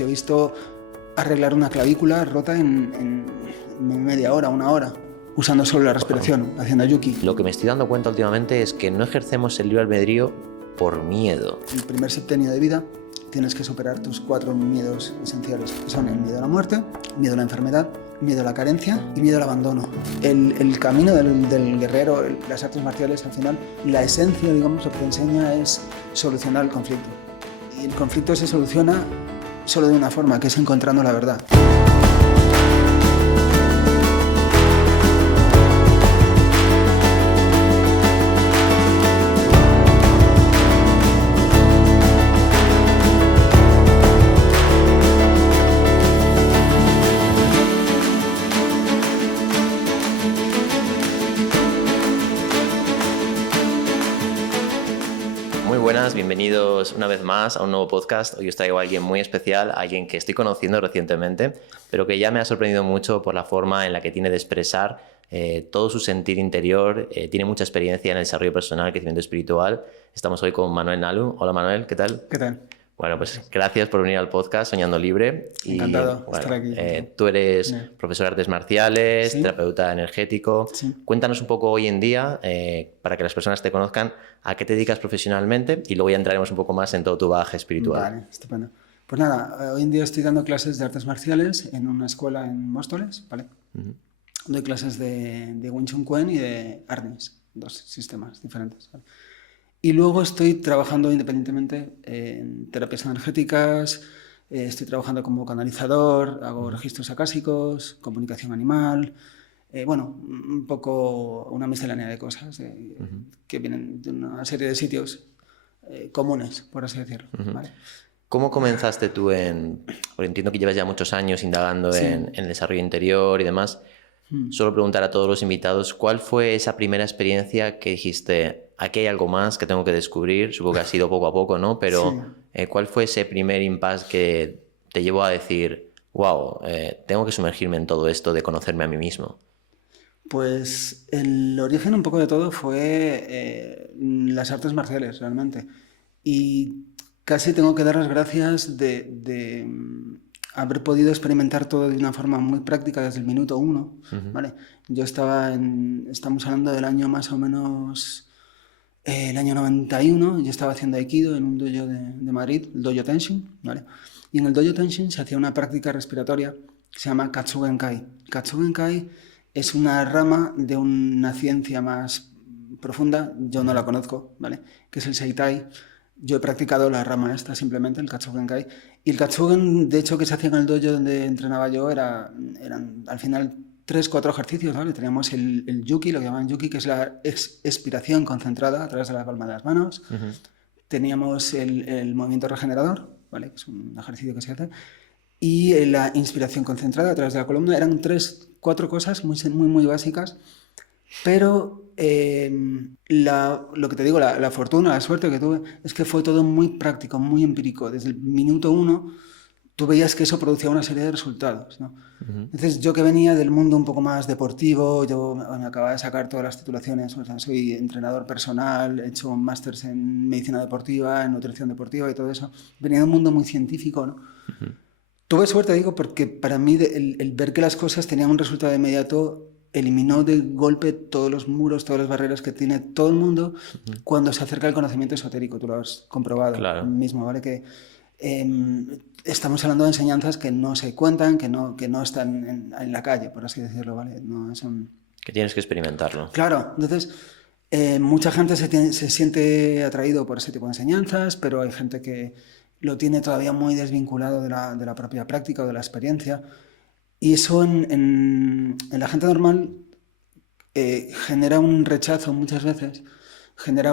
Yo he visto arreglar una clavícula rota en media hora, una hora, usando solo la respiración, haciendo yuki. Lo que me estoy dando cuenta últimamente es que no ejercemos el libre albedrío por miedo. El primer septenio de vida tienes que superar tus 4 miedos esenciales, que son el miedo a la muerte, miedo a la enfermedad, miedo a la carencia y miedo al abandono. El camino del guerrero, las artes marciales, al final, la esencia, digamos, lo que te enseña es solucionar el conflicto. Y el conflicto se soluciona solo de una forma, que es encontrando la verdad. Bienvenidos una vez más a un nuevo podcast. Hoy os traigo a alguien muy especial, a alguien que estoy conociendo recientemente, pero que ya me ha sorprendido mucho por la forma en la que tiene de expresar todo su sentir interior. Tiene mucha experiencia en el desarrollo personal, crecimiento espiritual. Estamos hoy con Manuel Nalu. Hola Manuel, ¿qué tal? ¿Qué tal? Bueno, pues gracias por venir al podcast Soñando Libre. Encantado de estar aquí. Tú eres profesor de artes marciales, ¿Sí? Terapeuta energético. Sí. Cuéntanos un poco hoy en día, para que las personas te conozcan, a qué te dedicas profesionalmente y luego ya entraremos un poco más en todo tu bagaje espiritual. Vale, estupendo. Pues nada, hoy en día estoy dando clases de artes marciales en una escuela en Móstoles, ¿vale? Doy clases de Wing Chun Kuen y de Arnis, 2 sistemas diferentes, ¿vale? Y luego estoy trabajando independientemente en terapias energéticas, estoy trabajando como canalizador, hago registros acásicos, comunicación animal, bueno, un poco una miscelánea de cosas que vienen de una serie de sitios comunes, por así decirlo. ¿Vale? ¿Cómo comenzaste tú porque entiendo que llevas ya muchos años indagando Sí. en el desarrollo interior y demás? Suelo preguntar a todos los invitados, ¿cuál fue esa primera experiencia que dijiste, aquí hay algo más que tengo que descubrir? Supongo que ha sido poco a poco, ¿no? Pero Sí. ¿cuál fue ese primer impasse que te llevó a decir, wow, tengo que sumergirme en todo esto de conocerme a mí mismo? Pues el origen un poco de todo fue las artes marciales, realmente. Y casi tengo que dar las gracias de haber podido experimentar todo de una forma muy práctica desde el minuto 1. ¿Vale? Yo estamos hablando del año más o menos, el año 91, yo estaba haciendo Aikido en un dojo de Madrid, el Dojo Tenshin, ¿vale? Y en el Dojo Tenshin se hacía una práctica respiratoria que se llama Katsugenkai. Katsugenkai es una rama de una ciencia más profunda, yo no la conozco, ¿vale? Que es el Seitai. Yo he practicado la rama esta, simplemente, el Katsugenkai. Y el Katsugen, de hecho, que se hacía en el dojo donde entrenaba yo, eran al final 3-4 ejercicios, ¿vale? Teníamos el yuki, lo que llaman yuki, que es la expiración concentrada a través de la palma de las manos. Teníamos el movimiento regenerador, ¿vale? Que es un ejercicio que se hace. Y la inspiración concentrada a través de la columna. Eran 3-4 cosas muy básicas. Pero lo que te digo, la fortuna, la suerte que tuve, es que fue todo muy práctico, muy empírico. Desde el minuto 1 tú veías que eso producía una serie de resultados, ¿no? Entonces, yo que venía del mundo un poco más deportivo, yo me acababa de sacar todas las titulaciones, o sea, soy entrenador personal, he hecho másters en medicina deportiva, en nutrición deportiva y todo eso. Venía de un mundo muy científico, ¿no? Tuve suerte, digo, porque para mí el ver que las cosas tenían un resultado inmediato eliminó de golpe todos los muros, todas las barreras que tiene todo el mundo cuando se acerca el conocimiento esotérico. Tú lo has comprobado mismo, ¿vale? Que estamos hablando de enseñanzas que no se cuentan, que no están en la calle, por así decirlo, ¿vale? No son... Que tienes que experimentarlo. Claro, entonces mucha gente se siente atraído por ese tipo de enseñanzas, pero hay gente que lo tiene todavía muy desvinculado de la propia práctica o de la experiencia. Y eso en la gente normal genera un rechazo muchas veces, genera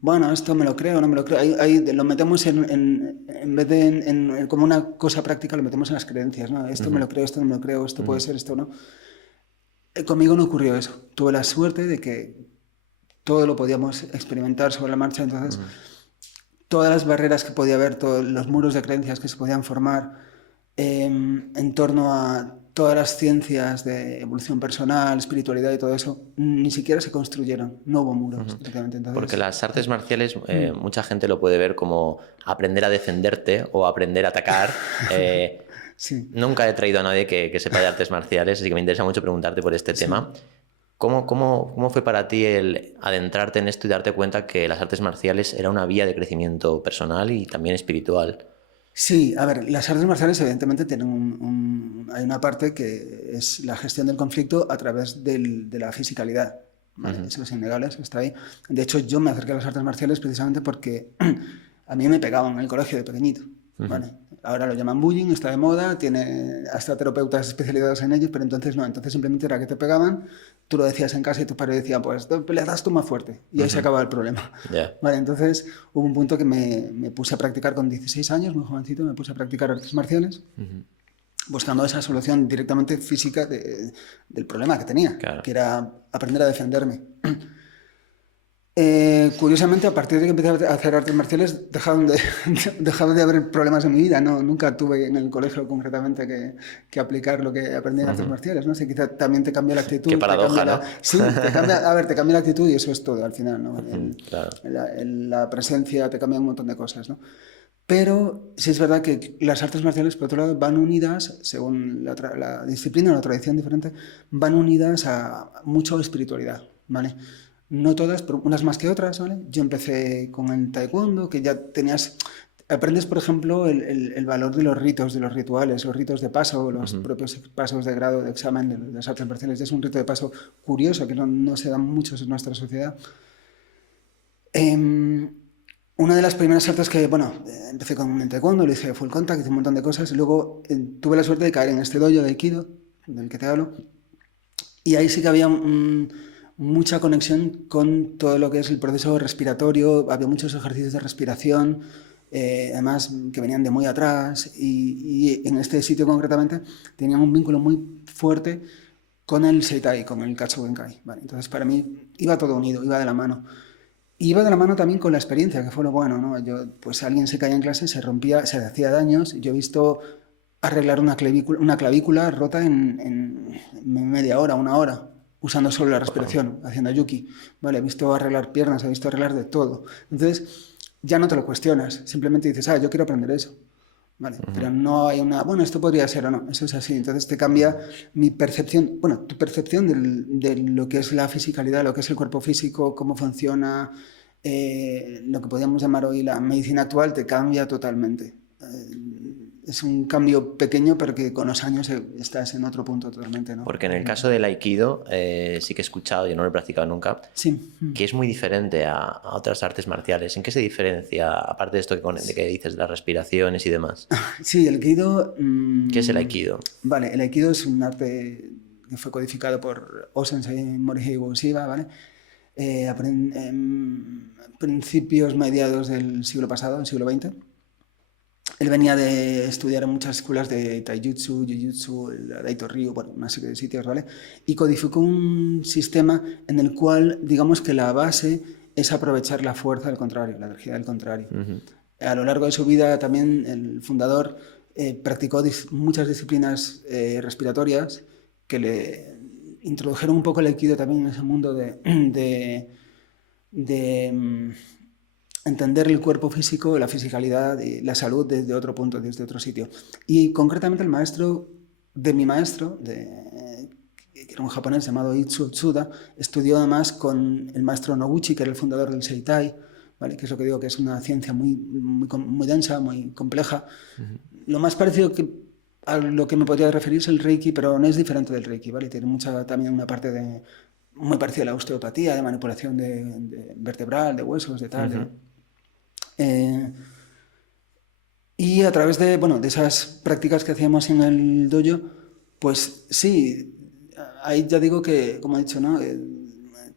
bueno, esto me lo creo, no me lo creo. Ahí lo metemos en vez de como una cosa práctica, lo metemos en las creencias, ¿no? Esto me lo creo, esto no me lo creo, esto puede ser, esto no. Conmigo no ocurrió eso. Tuve la suerte de que todo lo podíamos experimentar sobre la marcha, entonces... Todas las barreras que podía haber, todos los muros de creencias que se podían formar en torno a todas las ciencias de evolución personal, espiritualidad y todo eso, ni siquiera se construyeron, no hubo muros. Entonces, porque las artes marciales, mucha gente lo puede ver como aprender a defenderte o aprender a atacar. sí. Nunca he traído a nadie que sepa de artes marciales, así que me interesa mucho preguntarte por este tema. ¿Cómo fue para ti el adentrarte en esto y darte cuenta que las artes marciales era una vía de crecimiento personal y también espiritual? Sí, a ver, las artes marciales evidentemente tienen hay una parte que es la gestión del conflicto a través de la fisicalidad. ¿Vale? Eso es innegable, eso está ahí. De hecho, yo me acerqué a las artes marciales precisamente porque a mí me pegaban en el colegio de pequeñito. ¿Vale? Ahora lo llaman bullying, está de moda, tiene hasta terapeutas especializados en ello, pero entonces no, entonces simplemente era que te pegaban, tú lo decías en casa y tu padre decía, pues le das tú más fuerte, y ahí se acaba el problema. Yeah. Vale, entonces hubo un punto que me puse a practicar con 16 años, muy jovencito, me puse a practicar artes marciales, buscando esa solución directamente física del problema que tenía, Claro. que era aprender a defenderme. Curiosamente, a partir de que empecé a hacer artes marciales, dejaron de haber problemas en mi vida. No, nunca tuve en el colegio concretamente que aplicar lo que aprendí en artes marciales. ¿No? Sí, quizá también te cambia la actitud. Qué paradoja, ¿no? Sí, te cambia la actitud y eso es todo al final. ¿No? Claro. La presencia te cambia un montón de cosas. ¿No? Pero sí es verdad que las artes marciales, por otro lado, van unidas, según la disciplina o la tradición diferente, van unidas a mucha espiritualidad. ¿Vale? No todas, pero unas más que otras, ¿vale? Yo empecé con el taekwondo, que ya aprendes, por ejemplo, el valor de los ritos, de los rituales, los ritos de paso, los propios pasos de grado de examen de las artes marciales. Es un rito de paso curioso, que no se dan muchos en nuestra sociedad. Una de las primeras artes que, empecé con el taekwondo, lo hice full contact, hice un montón de cosas, y luego tuve la suerte de caer en este dojo de Aikido, del que te hablo, y ahí sí que había mucha conexión con todo lo que es el proceso respiratorio, había muchos ejercicios de respiración, además que venían de muy atrás, y en este sitio concretamente tenían un vínculo muy fuerte con el Seitai, con el Katsugenkai. ¿Vale? Entonces para mí iba todo unido, iba de la mano. Y iba de la mano también con la experiencia, que fue lo bueno, ¿no? Pues alguien se caía en clase, se rompía, se hacía daños, yo he visto arreglar una clavícula rota en media hora, una hora, usando solo la respiración, haciendo yuki. Vale, he visto arreglar piernas, he visto arreglar de todo. Entonces, ya no te lo cuestionas, simplemente dices, yo quiero aprender eso. Vale, pero no hay esto podría ser o no, eso es así. Entonces te cambia mi percepción, tu percepción de lo que es la fisicalidad, lo que es el cuerpo físico, cómo funciona, lo que podríamos llamar hoy la medicina actual, te cambia totalmente. Es un cambio pequeño, pero que con los años estás en otro punto totalmente, ¿no? Porque en el caso del Aikido, sí que he escuchado, yo no lo he practicado nunca, sí. que es muy diferente a otras artes marciales. ¿En qué se diferencia, aparte de esto de que dices, de las respiraciones y demás? Sí, el Aikido... ¿Qué es el Aikido? Vale, el Aikido es un arte que fue codificado por O-sensei Morihei Ueshiba, ¿vale? En principios, mediados del siglo pasado, el siglo XX. Él venía de estudiar en muchas escuelas de Taijutsu, Jujutsu, el Daito Ryu, una serie de sitios, ¿vale? Y codificó un sistema en el cual, digamos que la base es aprovechar la fuerza del contrario, la energía del contrario. A lo largo de su vida también el fundador practicó muchas disciplinas respiratorias que le introdujeron un poco el Aikido también en ese mundo de entender el cuerpo físico, la fisicalidad y la salud desde otro punto, desde otro sitio. Y concretamente el maestro de mi maestro, que era un japonés llamado Itsuo Tsuda, estudió además con el maestro Noguchi, que era el fundador del Seitai, ¿vale? Que es lo que digo, que es una ciencia muy, muy, muy densa, muy compleja. Lo más parecido a lo que me podría referir es el Reiki, pero no es diferente del Reiki, ¿vale? Tiene también una parte muy parecida a la osteopatía, de manipulación de vertebral, de huesos, de tal. Y a través de esas prácticas que hacíamos en el dojo, pues sí, ahí ya digo que, como he dicho, ¿no?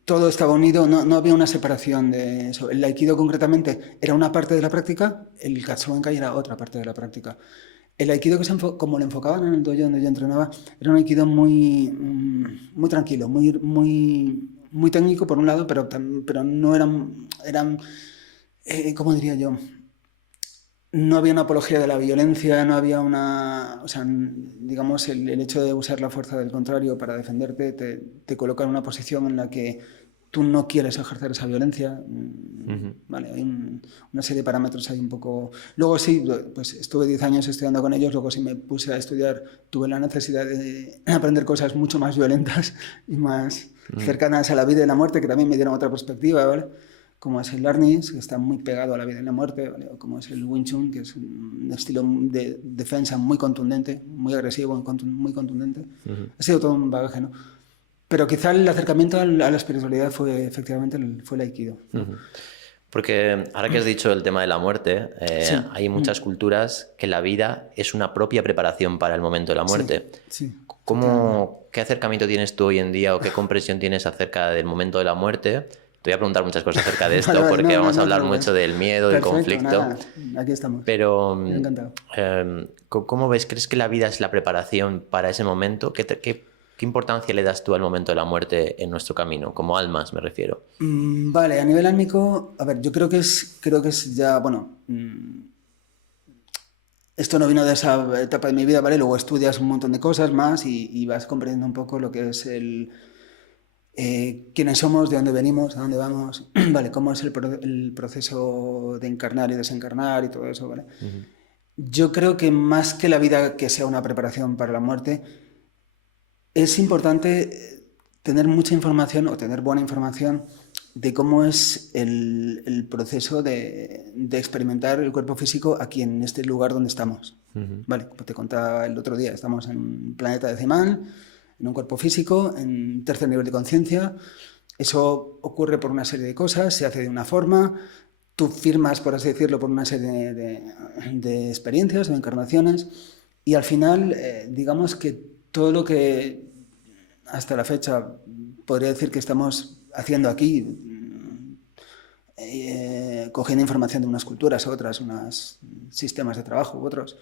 Todo estaba unido, no había una separación de eso. El Aikido concretamente era una parte de la práctica, el Katsugenkai era otra parte de la práctica. El Aikido, como lo enfocaban en el dojo donde yo entrenaba, era un Aikido muy, muy tranquilo, muy, muy, muy técnico por un lado, pero no eran ¿cómo diría yo? no había una apología de la violencia, no había una... O sea, digamos, el hecho de usar la fuerza del contrario para defenderte te coloca en una posición en la que tú no quieres ejercer esa violencia. Vale, hay una serie de parámetros ahí un poco... Luego sí, pues estuve 10 años estudiando con ellos, luego sí me puse a estudiar, tuve la necesidad de aprender cosas mucho más violentas y más cercanas a la vida y la muerte, que también me dieron otra perspectiva, ¿vale? Como es el Arnis, que está muy pegado a la vida y la muerte, ¿vale? O como es el Wing Chun, que es un estilo de defensa muy contundente, muy agresivo, muy contundente. Ha sido todo un bagaje, ¿no? Pero quizá el acercamiento a la espiritualidad fue efectivamente fue el Aikido, ¿no? Porque ahora que has dicho el tema de la muerte, Sí. hay muchas culturas que la vida es una propia preparación para el momento de la muerte. Sí, sí. ¿Qué acercamiento tienes tú hoy en día o qué comprensión tienes acerca del momento de la muerte? Te voy a preguntar muchas cosas acerca de esto Vale, porque no, vamos a no, hablar no, mucho del miedo, del perfecto, conflicto. nada, aquí estamos. Pero, Encantado. ¿cómo ves? ¿Crees que la vida es la preparación para ese momento? ¿Qué importancia le das tú al momento de la muerte en nuestro camino? Como almas, me refiero. Vale, a nivel álmico, a ver, yo creo que es ya, bueno, esto no vino de esa etapa de mi vida, ¿vale? Luego estudias un montón de cosas más y vas comprendiendo un poco lo que es quiénes somos, de dónde venimos, a dónde vamos, ¿vale? Cómo es el proceso de encarnar y desencarnar y todo eso, ¿vale? Yo creo que más que la vida que sea una preparación para la muerte, es importante tener mucha información o tener buena información de cómo es el proceso de experimentar el cuerpo físico aquí en este lugar donde estamos. Vale, como te contaba el otro día, estamos en un planeta decimal, en un cuerpo físico, en tercer nivel de conciencia. Eso ocurre por una serie de cosas, se hace de una forma, tú firmas, por así decirlo, por una serie de experiencias, de encarnaciones, y al final, digamos que todo lo que hasta la fecha podría decir que estamos haciendo aquí, cogiendo información de unas culturas a otras, unos sistemas de trabajo u otros,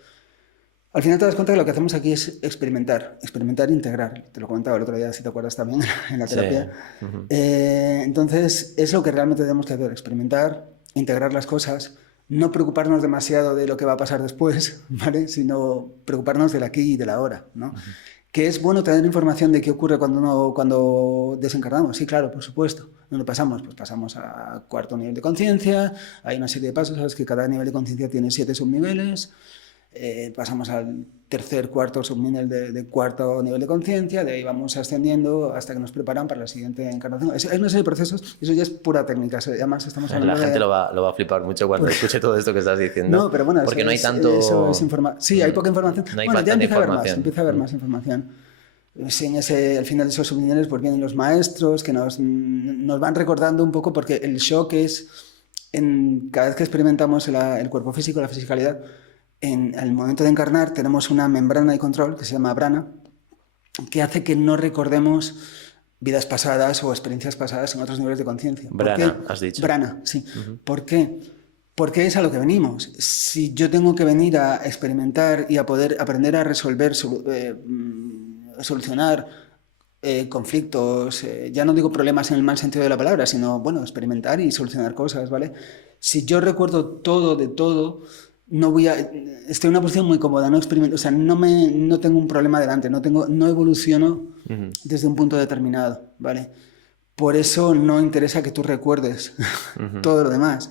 al final te das cuenta que lo que hacemos aquí es experimentar e integrar. Te lo comentaba el otro día, si te acuerdas también, en la terapia. Sí. Entonces, es lo que realmente tenemos que hacer, experimentar, integrar las cosas, no preocuparnos demasiado de lo que va a pasar después, ¿vale? Sino preocuparnos del aquí y del ahora, ¿no? Que es bueno tener información de qué ocurre cuando desencarnamos. Sí, claro, por supuesto. ¿Dónde pasamos? Pues pasamos a cuarto nivel de conciencia, hay una serie de pasos, sabes que cada nivel de conciencia tiene 7 subniveles. Pasamos al tercer, cuarto subnivel de cuarto nivel de conciencia, de ahí vamos ascendiendo hasta que nos preparan para la siguiente encarnación. Es una serie de procesos, eso ya es pura técnica. Además, estamos hablando La gente lo va a flipar mucho cuando escuche todo esto que estás diciendo. No, pero bueno, porque no hay tanto... Sí, hay poca información. No hay Bueno, ya empieza a haber más información. Sí, al final de esos subniveles pues vienen los maestros que nos van recordando un poco, porque el shock es, cada vez que experimentamos el cuerpo físico, la fisicalidad, en el momento de encarnar tenemos una membrana de control que se llama brana, que hace que no recordemos vidas pasadas o experiencias pasadas en otros niveles de conciencia. Brana, has dicho. Brana, sí. ¿Por qué? Porque es a lo que venimos. Si yo tengo que venir a experimentar y a poder aprender a resolver, solucionar conflictos, ya no digo problemas en el mal sentido de la palabra, sino, bueno, experimentar y solucionar cosas, ¿vale? Si yo recuerdo todo de todo, estoy en una posición muy cómoda, no experimento, o sea, no tengo un problema delante, no evoluciono desde un punto determinado, ¿vale? Por eso no interesa que tú recuerdes todo lo demás.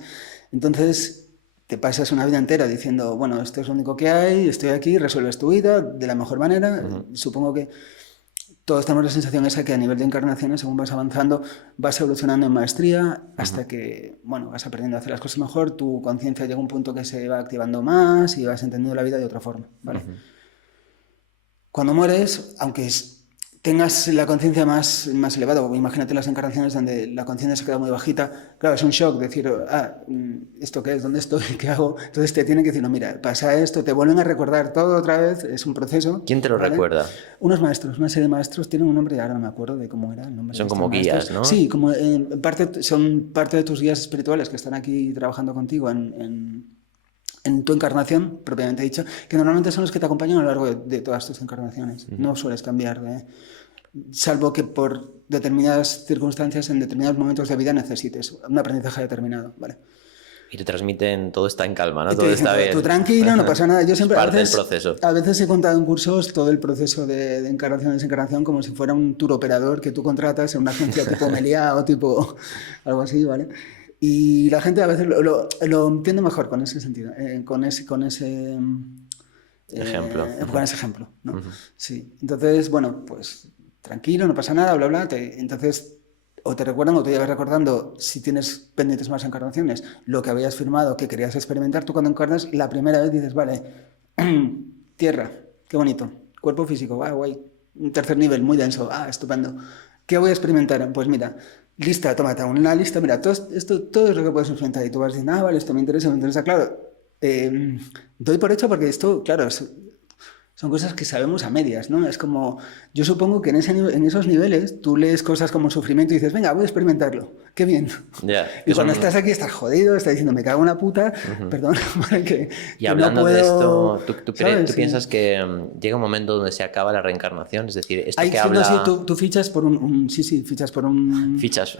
Entonces te pasas una vida entera diciendo, bueno, esto es lo único que hay, estoy aquí, resuelves tu vida de la mejor manera. Supongo que todos tenemos la sensación esa que a nivel de encarnaciones, según vas avanzando, vas evolucionando en maestría hasta que, bueno, vas aprendiendo a hacer las cosas mejor, tu conciencia llega a un punto que se va activando más y vas entendiendo la vida de otra forma, ¿vale? Cuando mueres, aunque tengas la conciencia más elevada, o imagínate las encarnaciones donde la conciencia se queda muy bajita, claro, es un shock decir, ¿esto qué es? ¿Dónde estoy? ¿Qué hago? Entonces te tienen que decir, no, mira, pasa esto, te vuelven a recordar todo otra vez, es un proceso. ¿Quién te lo recuerda? Unos maestros, una serie de maestros, tienen un nombre, ahora no me acuerdo de cómo era el nombre. Son como guías, ¿no? Sí, son parte de tus guías espirituales que están aquí trabajando contigo en tu encarnación, propiamente dicho, que normalmente son los que te acompañan a lo largo de todas tus encarnaciones. No sueles cambiar salvo que por determinadas circunstancias, en determinados momentos de vida necesites un aprendizaje determinado, ¿vale? Y te transmiten todo está en calma, ¿no? Y te Todo dicen, está bien. tú tranquilo, no pasa nada. Yo siempre, Parte del proceso. a veces he contado en cursos todo el proceso de encarnación y desencarnación como si fuera un tour operador que tú contratas en una agencia tipo Meliá o tipo algo así, ¿vale? Y la gente a veces lo entiende mejor con ese sentido, con ese Ejemplo. con ese ejemplo, ¿no? Sí. Entonces, bueno, pues tranquilo, no pasa nada, bla, bla. Entonces, o te recuerdan o te llevas recordando, si tienes pendientes más encarnaciones, lo que habías firmado que querías experimentar. Tú cuando encarnas, la primera vez dices, vale, tierra, qué bonito, cuerpo físico, guay, un tercer nivel, muy denso, estupendo. ¿Qué voy a experimentar? Pues mira, lista, tómate una lista, mira, todo es lo que puedes experimentar. Y tú vas diciendo, vale, esto me interesa, claro. Doy por hecho porque esto, claro, son cosas que sabemos a medias, ¿no? Es como, yo supongo que en esos niveles tú lees cosas como sufrimiento y dices, venga, voy a experimentarlo, qué bien. Yeah, y cuando estás aquí estás jodido, estás diciendo, me cago en la puta, perdón, Y hablando no puedo, de esto, ¿tú piensas Sí. que llega un momento donde se acaba la reencarnación? Es decir, esto que Sí, habla... sí, tú fichas por sí, fichas por un... Fichas.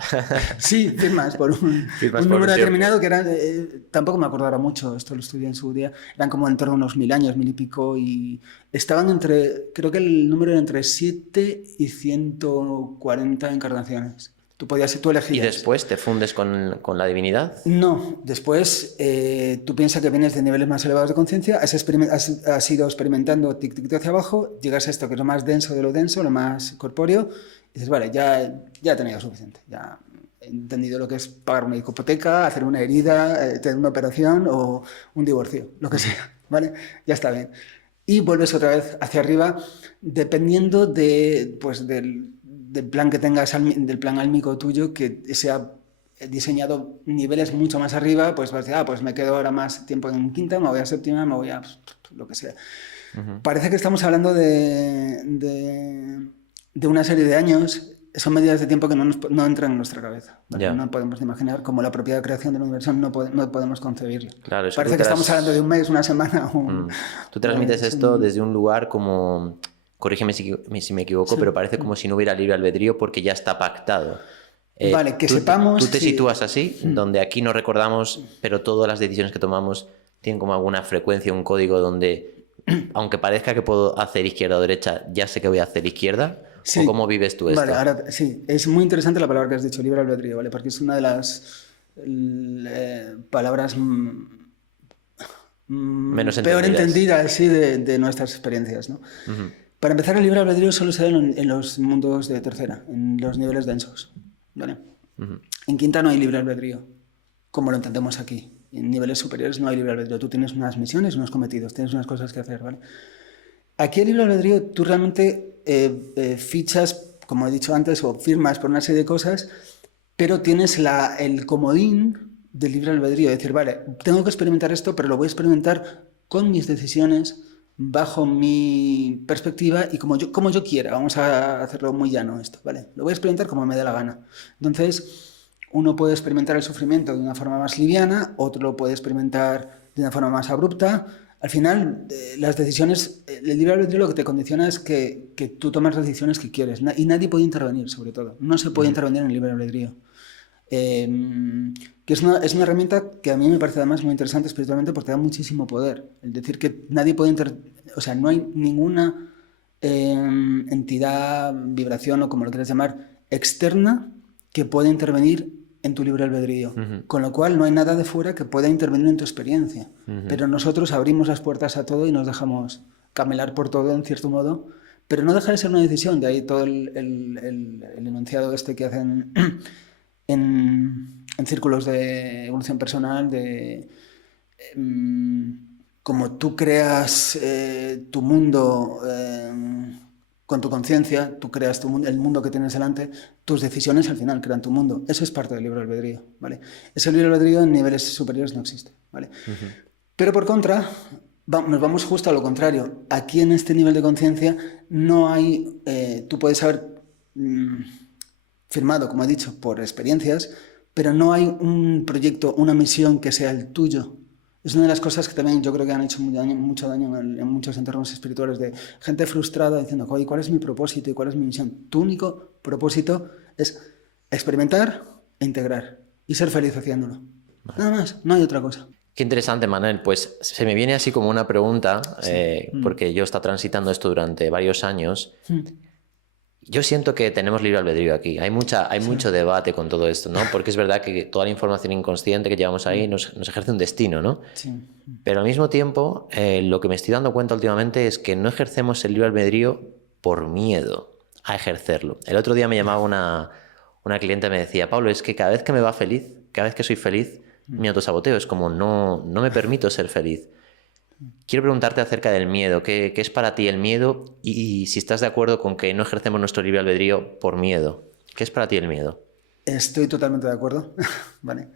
Sí, firmas por Firmas un por un número tiempo. determinado que era, tampoco me acordará mucho, esto lo estudié en su día, eran como en torno a unos 1000 años, 1000 y pico, y estaban creo que el número era entre 7 y 140 encarnaciones. Tú ¿Y elegías. después te fundes con la divinidad? No, después tú piensas que vienes de niveles más elevados de conciencia, has ido experimentando tic hacia abajo, llegas a esto que es lo más denso de lo denso, lo más corpóreo, y dices, vale, ya he tenido suficiente, ya he entendido lo que es pagar una hipoteca, hacer una herida, tener una operación o un divorcio, lo que sea, ¿vale? Ya está bien. Y vuelves otra vez hacia arriba, dependiendo del plan que tengas, del plan álmico tuyo, que sea diseñado niveles mucho más arriba, pues vas a decir, pues me quedo ahora más tiempo en quinta, me voy a séptima, me voy a lo que sea. Parece que estamos hablando de una serie de años, son medidas de tiempo que no entran en nuestra cabeza. ¿Vale? Ya. No podemos imaginar como la propia creación del universo, no podemos concebirlo. Claro, es que Parece que estamos hablando de un mes, una semana. Tú transmites esto desde un lugar como, corrígeme si me equivoco, pero parece como si no hubiera libre albedrío porque ya está pactado. Vale, que sepamos... Tú te sí. sitúas así, donde aquí no recordamos, pero todas las decisiones que tomamos tienen como alguna frecuencia, un código donde, aunque parezca que puedo hacer izquierda o derecha, ya sé que voy a hacer izquierda. Sí. ¿O cómo vives tú esto? Vale, ahora sí, es muy interesante la palabra que has dicho, libre albedrío, ¿vale? Porque es una de las palabras Menos peor entendidas. entendidas, sí, de nuestras experiencias, ¿no? Para empezar, el libre albedrío solo se da en los mundos de tercera, en los niveles densos, ¿vale? En quinta no hay libre albedrío, como lo entendemos aquí. En niveles superiores no hay libre albedrío. Tú tienes unas misiones, unos cometidos, tienes unas cosas que hacer, ¿vale? Aquí el libre albedrío, tú realmente fichas, como he dicho antes, o firmas por una serie de cosas, pero tienes el comodín del libre albedrío. Es decir, vale, tengo que experimentar esto, pero lo voy a experimentar con mis decisiones, bajo mi perspectiva y como yo quiera. Vamos a hacerlo muy llano esto, ¿vale? Lo voy a experimentar como me dé la gana. Entonces, uno puede experimentar el sufrimiento de una forma más liviana, otro lo puede experimentar de una forma más abrupta. Al final, las decisiones, el libre albedrío lo que te condiciona es que tú tomas las decisiones que quieres y nadie puede intervenir, sobre todo. No se puede intervenir en el libre albedrío. Que es una herramienta que a mí me parece además muy interesante espiritualmente porque da muchísimo poder. Es decir, que nadie puede o sea, no hay ninguna entidad, vibración o como lo quieras llamar, externa que pueda intervenir en tu libre albedrío. Con lo cual no hay nada de fuera que pueda intervenir en tu experiencia. Pero nosotros abrimos las puertas a todo y nos dejamos camelar por todo en cierto modo. Pero no deja de ser una decisión, de ahí todo el enunciado este que hacen en círculos de evolución personal, de como tú creas tu mundo con tu conciencia, tú creas el mundo que tienes delante, tus decisiones al final crean tu mundo. Eso es parte del libre albedrío, ¿vale? Ese libre albedrío en niveles superiores no existe, ¿vale? Pero por contra, nos vamos justo a lo contrario. Aquí en este nivel de conciencia no hay, tú puedes haber firmado, como he dicho, por experiencias, pero no hay un proyecto, una misión que sea el tuyo. Es una de las cosas que también yo creo que han hecho mucho daño en muchos entornos espirituales, de gente frustrada diciendo, oye, ¿cuál es mi propósito y cuál es mi misión? Tu único propósito es experimentar e integrar y ser feliz haciéndolo. Nada más, no hay otra cosa. Qué interesante, Manuel. Pues se me viene así como una pregunta, porque yo he estado transitando esto durante varios años. Yo siento que tenemos libre albedrío aquí. Hay mucho debate con todo esto, ¿no? Porque es verdad que toda la información inconsciente que llevamos ahí nos ejerce un destino, ¿no? Sí. Pero al mismo tiempo, lo que me estoy dando cuenta últimamente es que no ejercemos el libre albedrío por miedo a ejercerlo. El otro día me llamaba una cliente y me decía, Pablo, es que cada vez que me va feliz, cada vez que soy feliz, me autosaboteo. Es como no me permito ser feliz. Quiero preguntarte acerca del miedo. ¿Qué es para ti el miedo? Y si estás de acuerdo con que no ejercemos nuestro libre albedrío por miedo. ¿Qué es para ti el miedo? Estoy totalmente de acuerdo. Vale.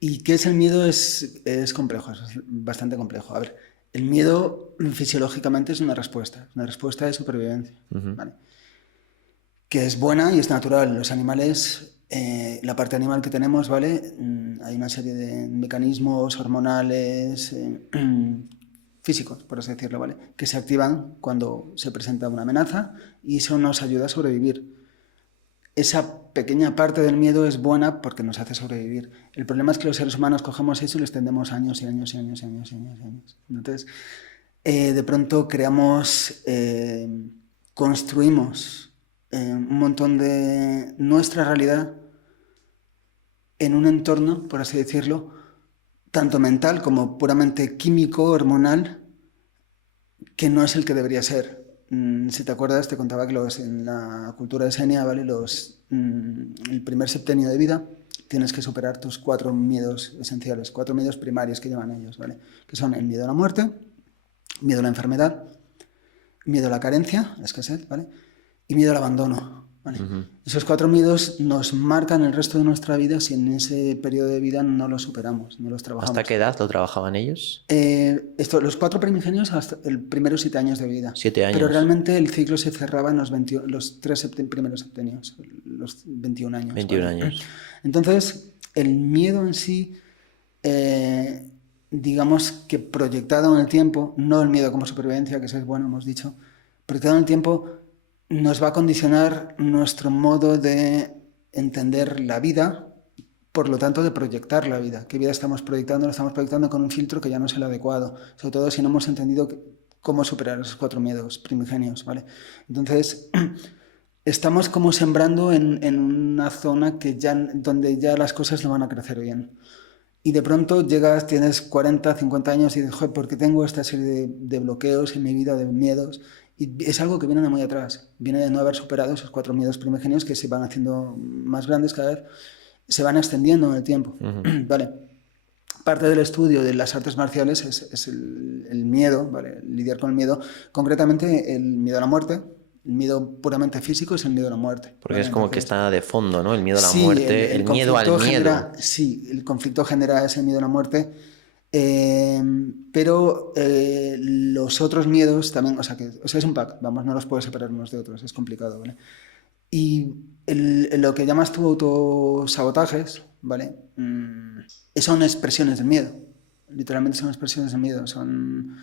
¿Y qué es el miedo? Es complejo, es bastante complejo. A ver, el miedo fisiológicamente es una respuesta de supervivencia, ¿vale? Que es buena y es natural. Los animales, la parte animal que tenemos, ¿vale? Hay una serie de mecanismos hormonales, físicos, por así decirlo, ¿vale? Que se activan cuando se presenta una amenaza y eso nos ayuda a sobrevivir. Esa pequeña parte del miedo es buena porque nos hace sobrevivir. El problema es que los seres humanos cogemos eso y lo extendemos años y años y años y años y años y años. Entonces, de pronto creamos, construimos un montón de nuestra realidad en un entorno, por así decirlo, tanto mental como puramente químico, hormonal, que no es el que debería ser. Si te acuerdas, te contaba que en la cultura de Senia, ¿vale? El primer septenio de vida tienes que superar tus 4 miedos esenciales, 4 miedos primarios que llevan ellos, ¿vale? Que son el miedo a la muerte, miedo a la enfermedad, miedo a la carencia, la escasez, ¿vale? Y miedo al abandono, ¿vale? Esos 4 miedos nos marcan el resto de nuestra vida si en ese periodo de vida no los superamos, no los trabajamos. ¿Hasta qué edad lo trabajaban ellos? Los 4 primigenios hasta el primeros 7 años de vida. 7 años. Pero realmente el ciclo se cerraba en los 3 primeros septenios, los 21 años. 21 ¿vale? años. Entonces, el miedo en sí, digamos que proyectado en el tiempo, no el miedo como supervivencia, que eso es bueno, hemos dicho, proyectado en el tiempo nos va a condicionar nuestro modo de entender la vida, por lo tanto de proyectar la vida. ¿Qué vida estamos proyectando? Lo estamos proyectando con un filtro que ya no es el adecuado, sobre todo si no hemos entendido cómo superar esos 4 miedos primigenios, ¿vale? Entonces, estamos como sembrando en una zona donde ya las cosas no van a crecer bien. Y de pronto llegas, tienes 40, 50 años y dices, joder, ¿por qué tengo esta serie de bloqueos en mi vida, de miedos? Y es algo que viene de muy atrás, viene de no haber superado esos 4 miedos primigenios que se van haciendo más grandes cada vez, se van extendiendo en el tiempo. Vale. Parte del estudio de las artes marciales es el miedo, ¿vale? Lidiar con el miedo, concretamente el miedo a la muerte. El miedo puramente físico es el miedo a la muerte. Porque ¿vale? es como que está de fondo, ¿no? El miedo a la Sí, muerte, el miedo al miedo. Sí, el conflicto genera ese miedo a la muerte, pero los otros miedos también, o sea, es un pack, vamos, no los puedes separar unos de otros, es complicado, ¿vale? Y lo que llamas tú autosabotajes, ¿vale? Son expresiones del miedo, literalmente son expresiones del miedo, son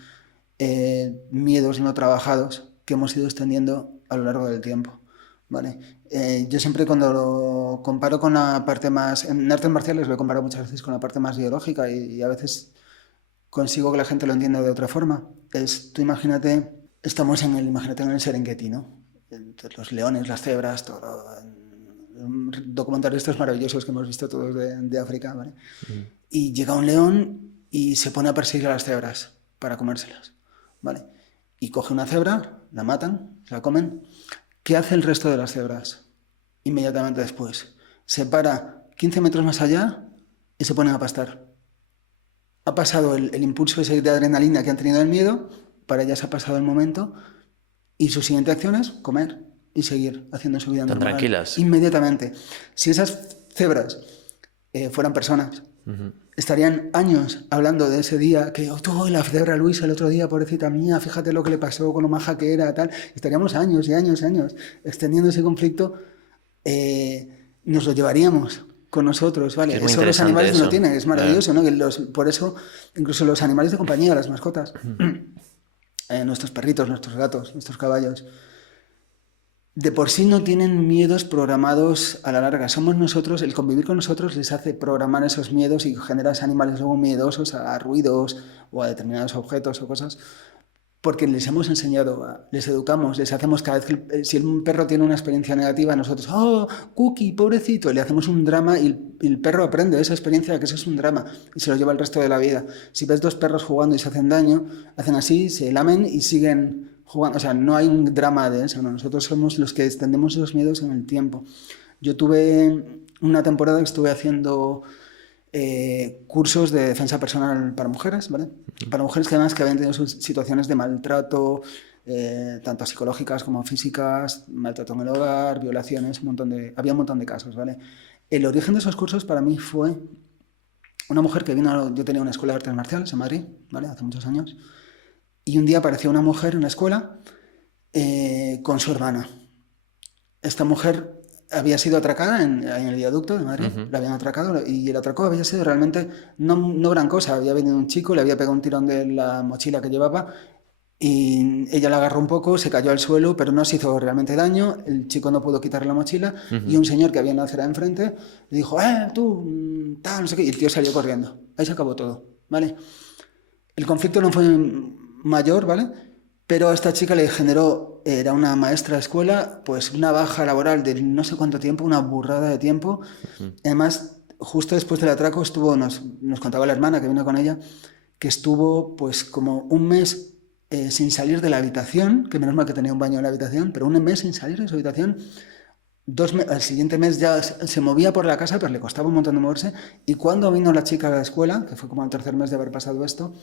miedos no trabajados que hemos ido extendiendo a lo largo del tiempo, ¿vale? Yo siempre cuando lo comparo con la parte más... En artes marciales lo he comparado muchas veces con la parte más biológica y a veces consigo que la gente lo entienda de otra forma. Tú imagínate, imagínate en el Serengeti, ¿no? Los leones, las cebras, todo. Documentales estos maravillosos que hemos visto todos de África, ¿vale? Y llega un león y se pone a perseguir a las cebras para comérselas, ¿vale? Y coge una cebra, la matan, la comen. ¿Qué hace el resto de las cebras? Inmediatamente después. Se para 15 metros más allá y se ponen a pastar. Ha pasado el impulso ese de adrenalina que han tenido el miedo, para ellas ha pasado el momento y su siguiente acción es comer y seguir haciendo su vida normal. Tan tranquilas. Inmediatamente. Si esas cebras fueran personas, estarían años hablando de ese día, que la cebra Luisa el otro día, pobrecita mía, fíjate lo que le pasó con lo maja que era, tal. Estaríamos años y años y años extendiendo ese conflicto, nos lo llevaríamos con nosotros, ¿vale? Eso los animales no lo tienen, es maravilloso, ¿no? Por eso, incluso los animales de compañía, las mascotas, nuestros perritos, nuestros gatos, nuestros caballos, de por sí no tienen miedos programados a la larga. Somos nosotros, el convivir con nosotros les hace programar esos miedos y generas animales luego miedosos a ruidos o a determinados objetos o cosas, porque les hemos enseñado, les educamos, les hacemos cada vez que, si un perro tiene una experiencia negativa, nosotros, oh, Cookie, pobrecito, le hacemos un drama y el perro aprende esa experiencia, que eso es un drama, y se lo lleva el resto de la vida. Si ves dos perros jugando y se hacen daño, hacen así, se lamen y siguen jugando. O sea, no hay un drama de eso, ¿no? Nosotros somos los que extendemos esos miedos en el tiempo. Yo tuve una temporada que estuve haciendo cursos de defensa personal para mujeres, ¿vale? Para mujeres que además que habían tenido sus situaciones de maltrato, tanto psicológicas como físicas, maltrato en el hogar, violaciones, había un montón de casos, ¿vale? El origen de esos cursos para mí fue una mujer que vino, yo tenía una escuela de artes marciales en Madrid, ¿vale? Hace muchos años, y un día apareció una mujer en la escuela con su hermana. Esta mujer había sido atracada en el viaducto de Madrid, la habían atracado y el atraco había sido realmente no gran cosa. Había venido un chico, le había pegado un tirón de la mochila que llevaba y ella la agarró un poco, se cayó al suelo, pero no se hizo realmente daño. El chico no pudo quitarle la mochila y un señor que había en la acera de enfrente le dijo, tú, tal, no sé qué, y el tío salió corriendo. Ahí se acabó todo, ¿vale? El conflicto no fue mayor, ¿vale? Pero a esta chica le generó, era una maestra de escuela, pues una baja laboral de no sé cuánto tiempo, una burrada de tiempo. Además, justo después del atraco nos contaba la hermana que vino con ella, que estuvo pues como un mes sin salir de la habitación, que menos mal que tenía un baño en la habitación, pero un mes sin salir de su habitación. Al siguiente mes ya se movía por la casa, pero le costaba un montón de moverse. Y cuando vino la chica a la escuela, que fue como el tercer mes de haber pasado esto,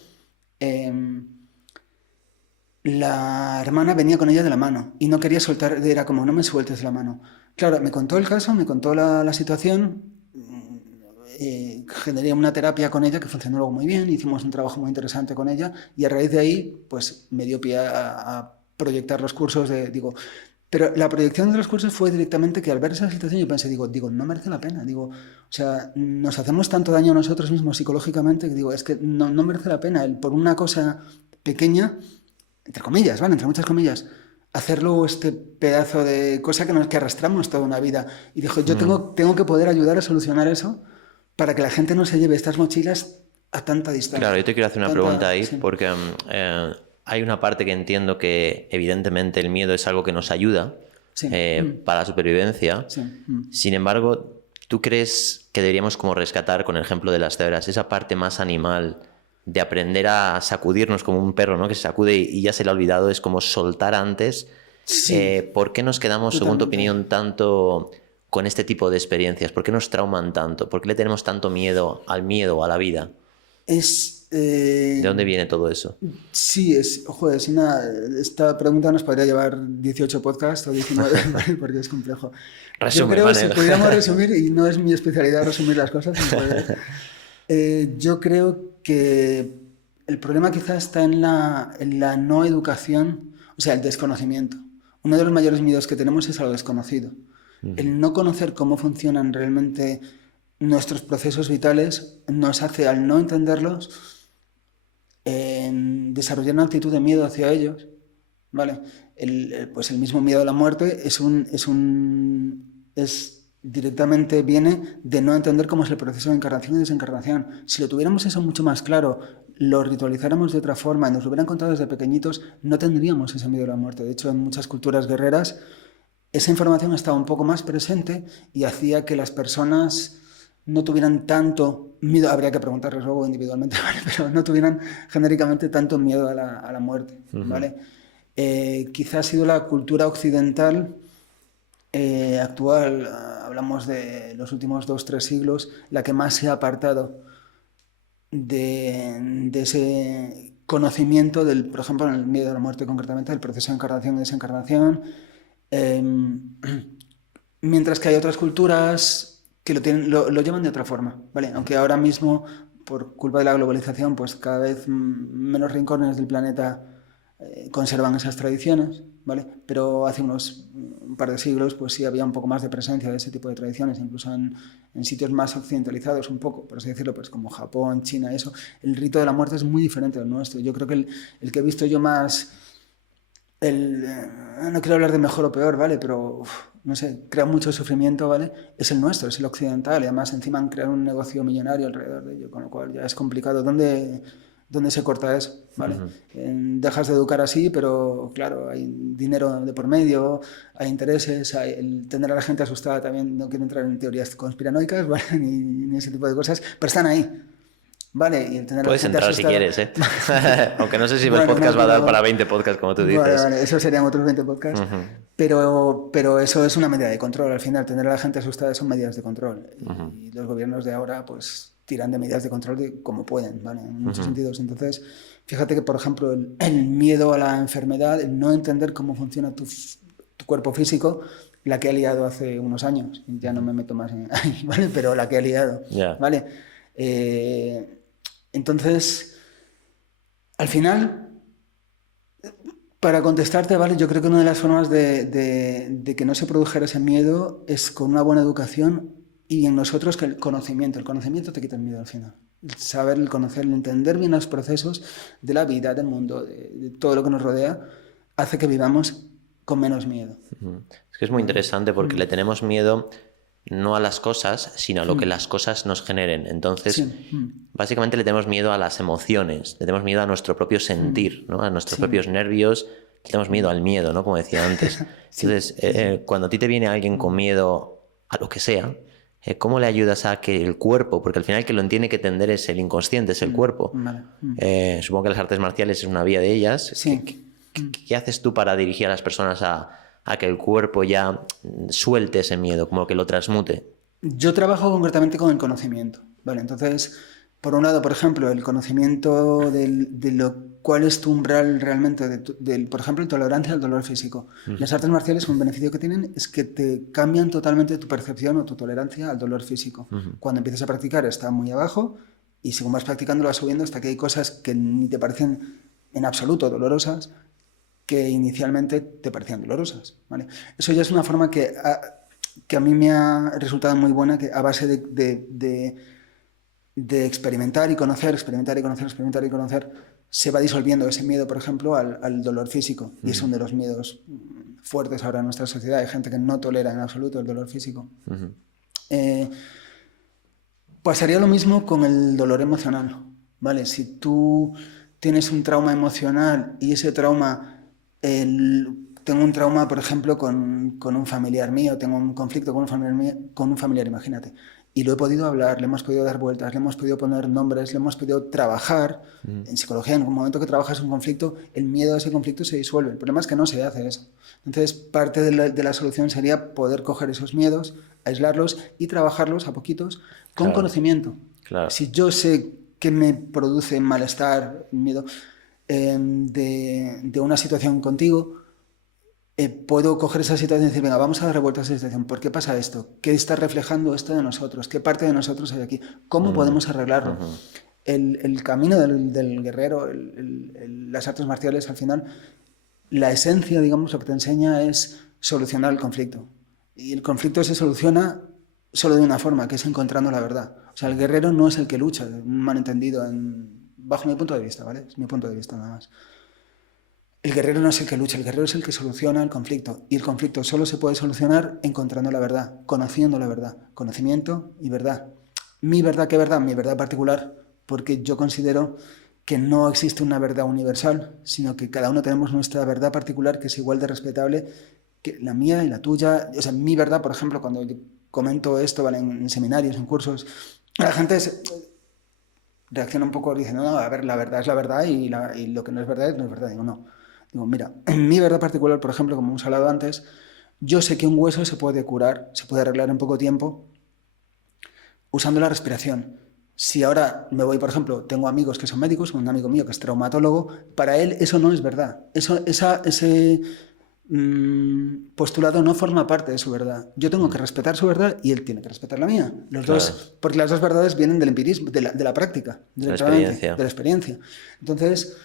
la hermana venía con ella de la mano y no quería soltar, era como, no me sueltes la mano. Claro, me contó el caso, me contó la situación, generé una terapia con ella que funcionó luego muy bien, hicimos un trabajo muy interesante con ella y a raíz de ahí, pues me dio pie a proyectar los cursos pero la proyección de los cursos fue directamente que al ver esa situación yo pensé, digo, no merece la pena, o sea, nos hacemos tanto daño a nosotros mismos psicológicamente que es que no merece la pena, por una cosa pequeña, entre comillas, ¿vale? Entre muchas comillas, hacerlo este pedazo de cosa que arrastramos toda una vida. Y dijo, yo tengo que poder ayudar a solucionar eso para que la gente no se lleve estas mochilas a tanta distancia. Claro, yo te quiero hacer una pregunta ahí, sí. Porque hay una parte que entiendo que evidentemente el miedo es algo que nos ayuda sí. Para la supervivencia. Sí. Sin embargo, ¿tú crees que deberíamos como rescatar, con el ejemplo de las cebras, esa parte más animal de aprender a sacudirnos como un perro, ¿no? Que se sacude y ya se le ha olvidado, es como soltar antes? Sí. ¿Por qué nos quedamos, totalmente, según tu opinión, tanto con este tipo de experiencias? ¿Por qué nos trauman tanto? ¿Por qué le tenemos tanto miedo, a la vida? ¿De dónde viene todo eso? Sí, esta pregunta nos podría llevar 18 podcasts o 19, ¿vale? Porque es complejo. Yo creo que si pudiéramos resumir, y no es mi especialidad resumir las cosas, yo creo que el problema quizás está en la no educación, o sea, el desconocimiento. Uno de los mayores miedos que tenemos es a lo desconocido. El no conocer cómo funcionan realmente nuestros procesos vitales nos hace, al no entenderlos, desarrollar una actitud de miedo hacia ellos, ¿vale? Pues el mismo miedo a la muerte directamente viene de no entender cómo es el proceso de encarnación y desencarnación. Si lo tuviéramos eso mucho más claro, lo ritualizáramos de otra forma y nos lo hubieran contado desde pequeñitos, no tendríamos ese miedo a la muerte. De hecho, en muchas culturas guerreras esa información estaba un poco más presente y hacía que las personas no tuvieran tanto miedo, habría que preguntarles luego individualmente, ¿vale? Pero no tuvieran genéricamente tanto miedo a la muerte, ¿vale? Quizás ha sido la cultura occidental actual, hablamos de los últimos 2-3 siglos, la que más se ha apartado de ese conocimiento por ejemplo, en el miedo a la muerte concretamente, del proceso de encarnación y desencarnación, mientras que hay otras culturas que lo llevan de otra forma, ¿vale? Aunque ahora mismo, por culpa de la globalización, pues cada vez menos rincones del planeta conservan esas tradiciones, ¿vale? Pero hace un par de siglos pues sí había un poco más de presencia de ese tipo de tradiciones, incluso en sitios más occidentalizados un poco, por así decirlo, pues como Japón, China, eso. El rito de la muerte es muy diferente del nuestro. Yo creo que el que he visto yo más No quiero hablar de mejor o peor, ¿vale? Pero, no sé, crea mucho sufrimiento, ¿vale? Es el nuestro, es el occidental, y además encima han creado un negocio millonario alrededor de ello, con lo cual ya es complicado. ¿Dónde se corta eso? ¿Vale? Dejas de educar así, pero claro, hay dinero de por medio, hay intereses, el tener a la gente asustada también, no quiero entrar en teorías conspiranoicas, ¿vale? Ni ese tipo de cosas, pero están ahí. Vale, y el tener a la Puedes gente entrar si asustada... quieres, ¿eh? Aunque no sé si el Bueno, podcast no, va a dar pero... para 20 podcasts, como tú dices. Vale, eso serían otros 20 podcasts. Pero eso es una medida de control. Al final, tener a la gente asustada son medidas de control. Y los gobiernos de ahora, pues, tiran de medidas de control como pueden, ¿vale? En muchos sentidos. Entonces, fíjate que, por ejemplo, el miedo a la enfermedad, el no entender cómo funciona tu cuerpo físico, la que ha liado hace unos años. Ya no me meto más en ahí, ¿vale? Pero la que ha liado, ¿vale? Entonces, al final, para contestarte, ¿vale? Yo creo que una de las formas de que no se produjera ese miedo es con una buena educación y en nosotros que el conocimiento. El conocimiento te quita el miedo al final. El saber, el conocer, el entender bien los procesos de la vida, del mundo, de todo lo que nos rodea, hace que vivamos con menos miedo. Es que es muy interesante porque le tenemos miedo no a las cosas, sino a lo que las cosas nos generen. Entonces, básicamente le tenemos miedo a las emociones, le tenemos miedo a nuestro propio sentir, ¿no? A nuestros propios nervios, le tenemos miedo al miedo, ¿no? Como decía antes. Entonces, cuando a ti te viene alguien con miedo a lo que sea, ¿cómo le ayudas a que el cuerpo, porque al final el que lo tiene que entender es el inconsciente, es el cuerpo? Vale. Supongo que las artes marciales es una vía de ellas. Sí. ¿Qué haces tú para dirigir a las personas a que el cuerpo ya suelte ese miedo, como que lo transmute? Yo trabajo concretamente con el conocimiento, ¿vale? Entonces, por un lado, por ejemplo, el conocimiento de lo cuál es tu umbral realmente, por ejemplo, intolerancia al dolor físico. Las artes marciales, un beneficio que tienen es que te cambian totalmente tu percepción o tu tolerancia al dolor físico. Cuando empiezas a practicar está muy abajo y según vas practicando lo vas subiendo hasta que hay cosas que ni te parecen en absoluto dolorosas que inicialmente te parecían dolorosas, ¿vale? Eso ya es una forma que a mí me ha resultado muy buena, que a base de experimentar y conocer, experimentar y conocer, experimentar y conocer, se va disolviendo ese miedo, por ejemplo, al dolor físico. Y es uno de los miedos fuertes ahora en nuestra sociedad. Hay gente que no tolera en absoluto el dolor físico. Pasaría lo mismo con el dolor emocional, ¿vale? Si tú tienes un trauma emocional y ese trauma... tengo un trauma, por ejemplo, con un familiar mío, tengo un conflicto con un familiar, imagínate, y lo he podido hablar, le hemos podido dar vueltas, le hemos podido poner nombres, le hemos podido trabajar. En psicología, en un momento que trabajas un conflicto, el miedo a ese conflicto se disuelve. El problema es que no se hace eso. Entonces, parte de la solución sería poder coger esos miedos, aislarlos y trabajarlos a poquitos con conocimiento. Claro. Si yo sé qué me produce malestar, miedo de una situación contigo, puedo coger esa situación y decir, venga, vamos a dar vueltas a esa situación. ¿Por qué pasa esto? ¿Qué está reflejando esto de nosotros? ¿Qué parte de nosotros hay aquí? ¿Cómo podemos arreglarlo? El camino del guerrero, las artes marciales, al final, la esencia, digamos, lo que te enseña es solucionar el conflicto. Y el conflicto se soluciona solo de una forma, que es encontrando la verdad. O sea, el guerrero no es el que lucha, un malentendido, bajo mi punto de vista, ¿vale? Es mi punto de vista nada más. El guerrero no es el que lucha, el guerrero es el que soluciona el conflicto. Y el conflicto solo se puede solucionar encontrando la verdad, conociendo la verdad. Conocimiento y verdad. Mi verdad, ¿qué verdad? Mi verdad particular, porque yo considero que no existe una verdad universal, sino que cada uno tenemos nuestra verdad particular que es igual de respetable que la mía y la tuya. O sea, mi verdad, por ejemplo, cuando yo comento esto, ¿vale? En seminarios, en cursos, la gente reacciona un poco diciendo, no, a ver, la verdad es la verdad y lo que no es verdad no es verdad. Digo, no. Digo, mira, en mi verdad particular, por ejemplo, como hemos hablado antes, yo sé que un hueso se puede curar, se puede arreglar en poco tiempo usando la respiración. Si ahora me voy, por ejemplo, tengo amigos que son médicos, un amigo mío que es traumatólogo, para él eso no es verdad. Ese postulado no forma parte de su verdad. Yo tengo que respetar su verdad y él tiene que respetar la mía. Los dos, porque las dos verdades vienen del empirismo, de la práctica, de la experiencia. Entonces,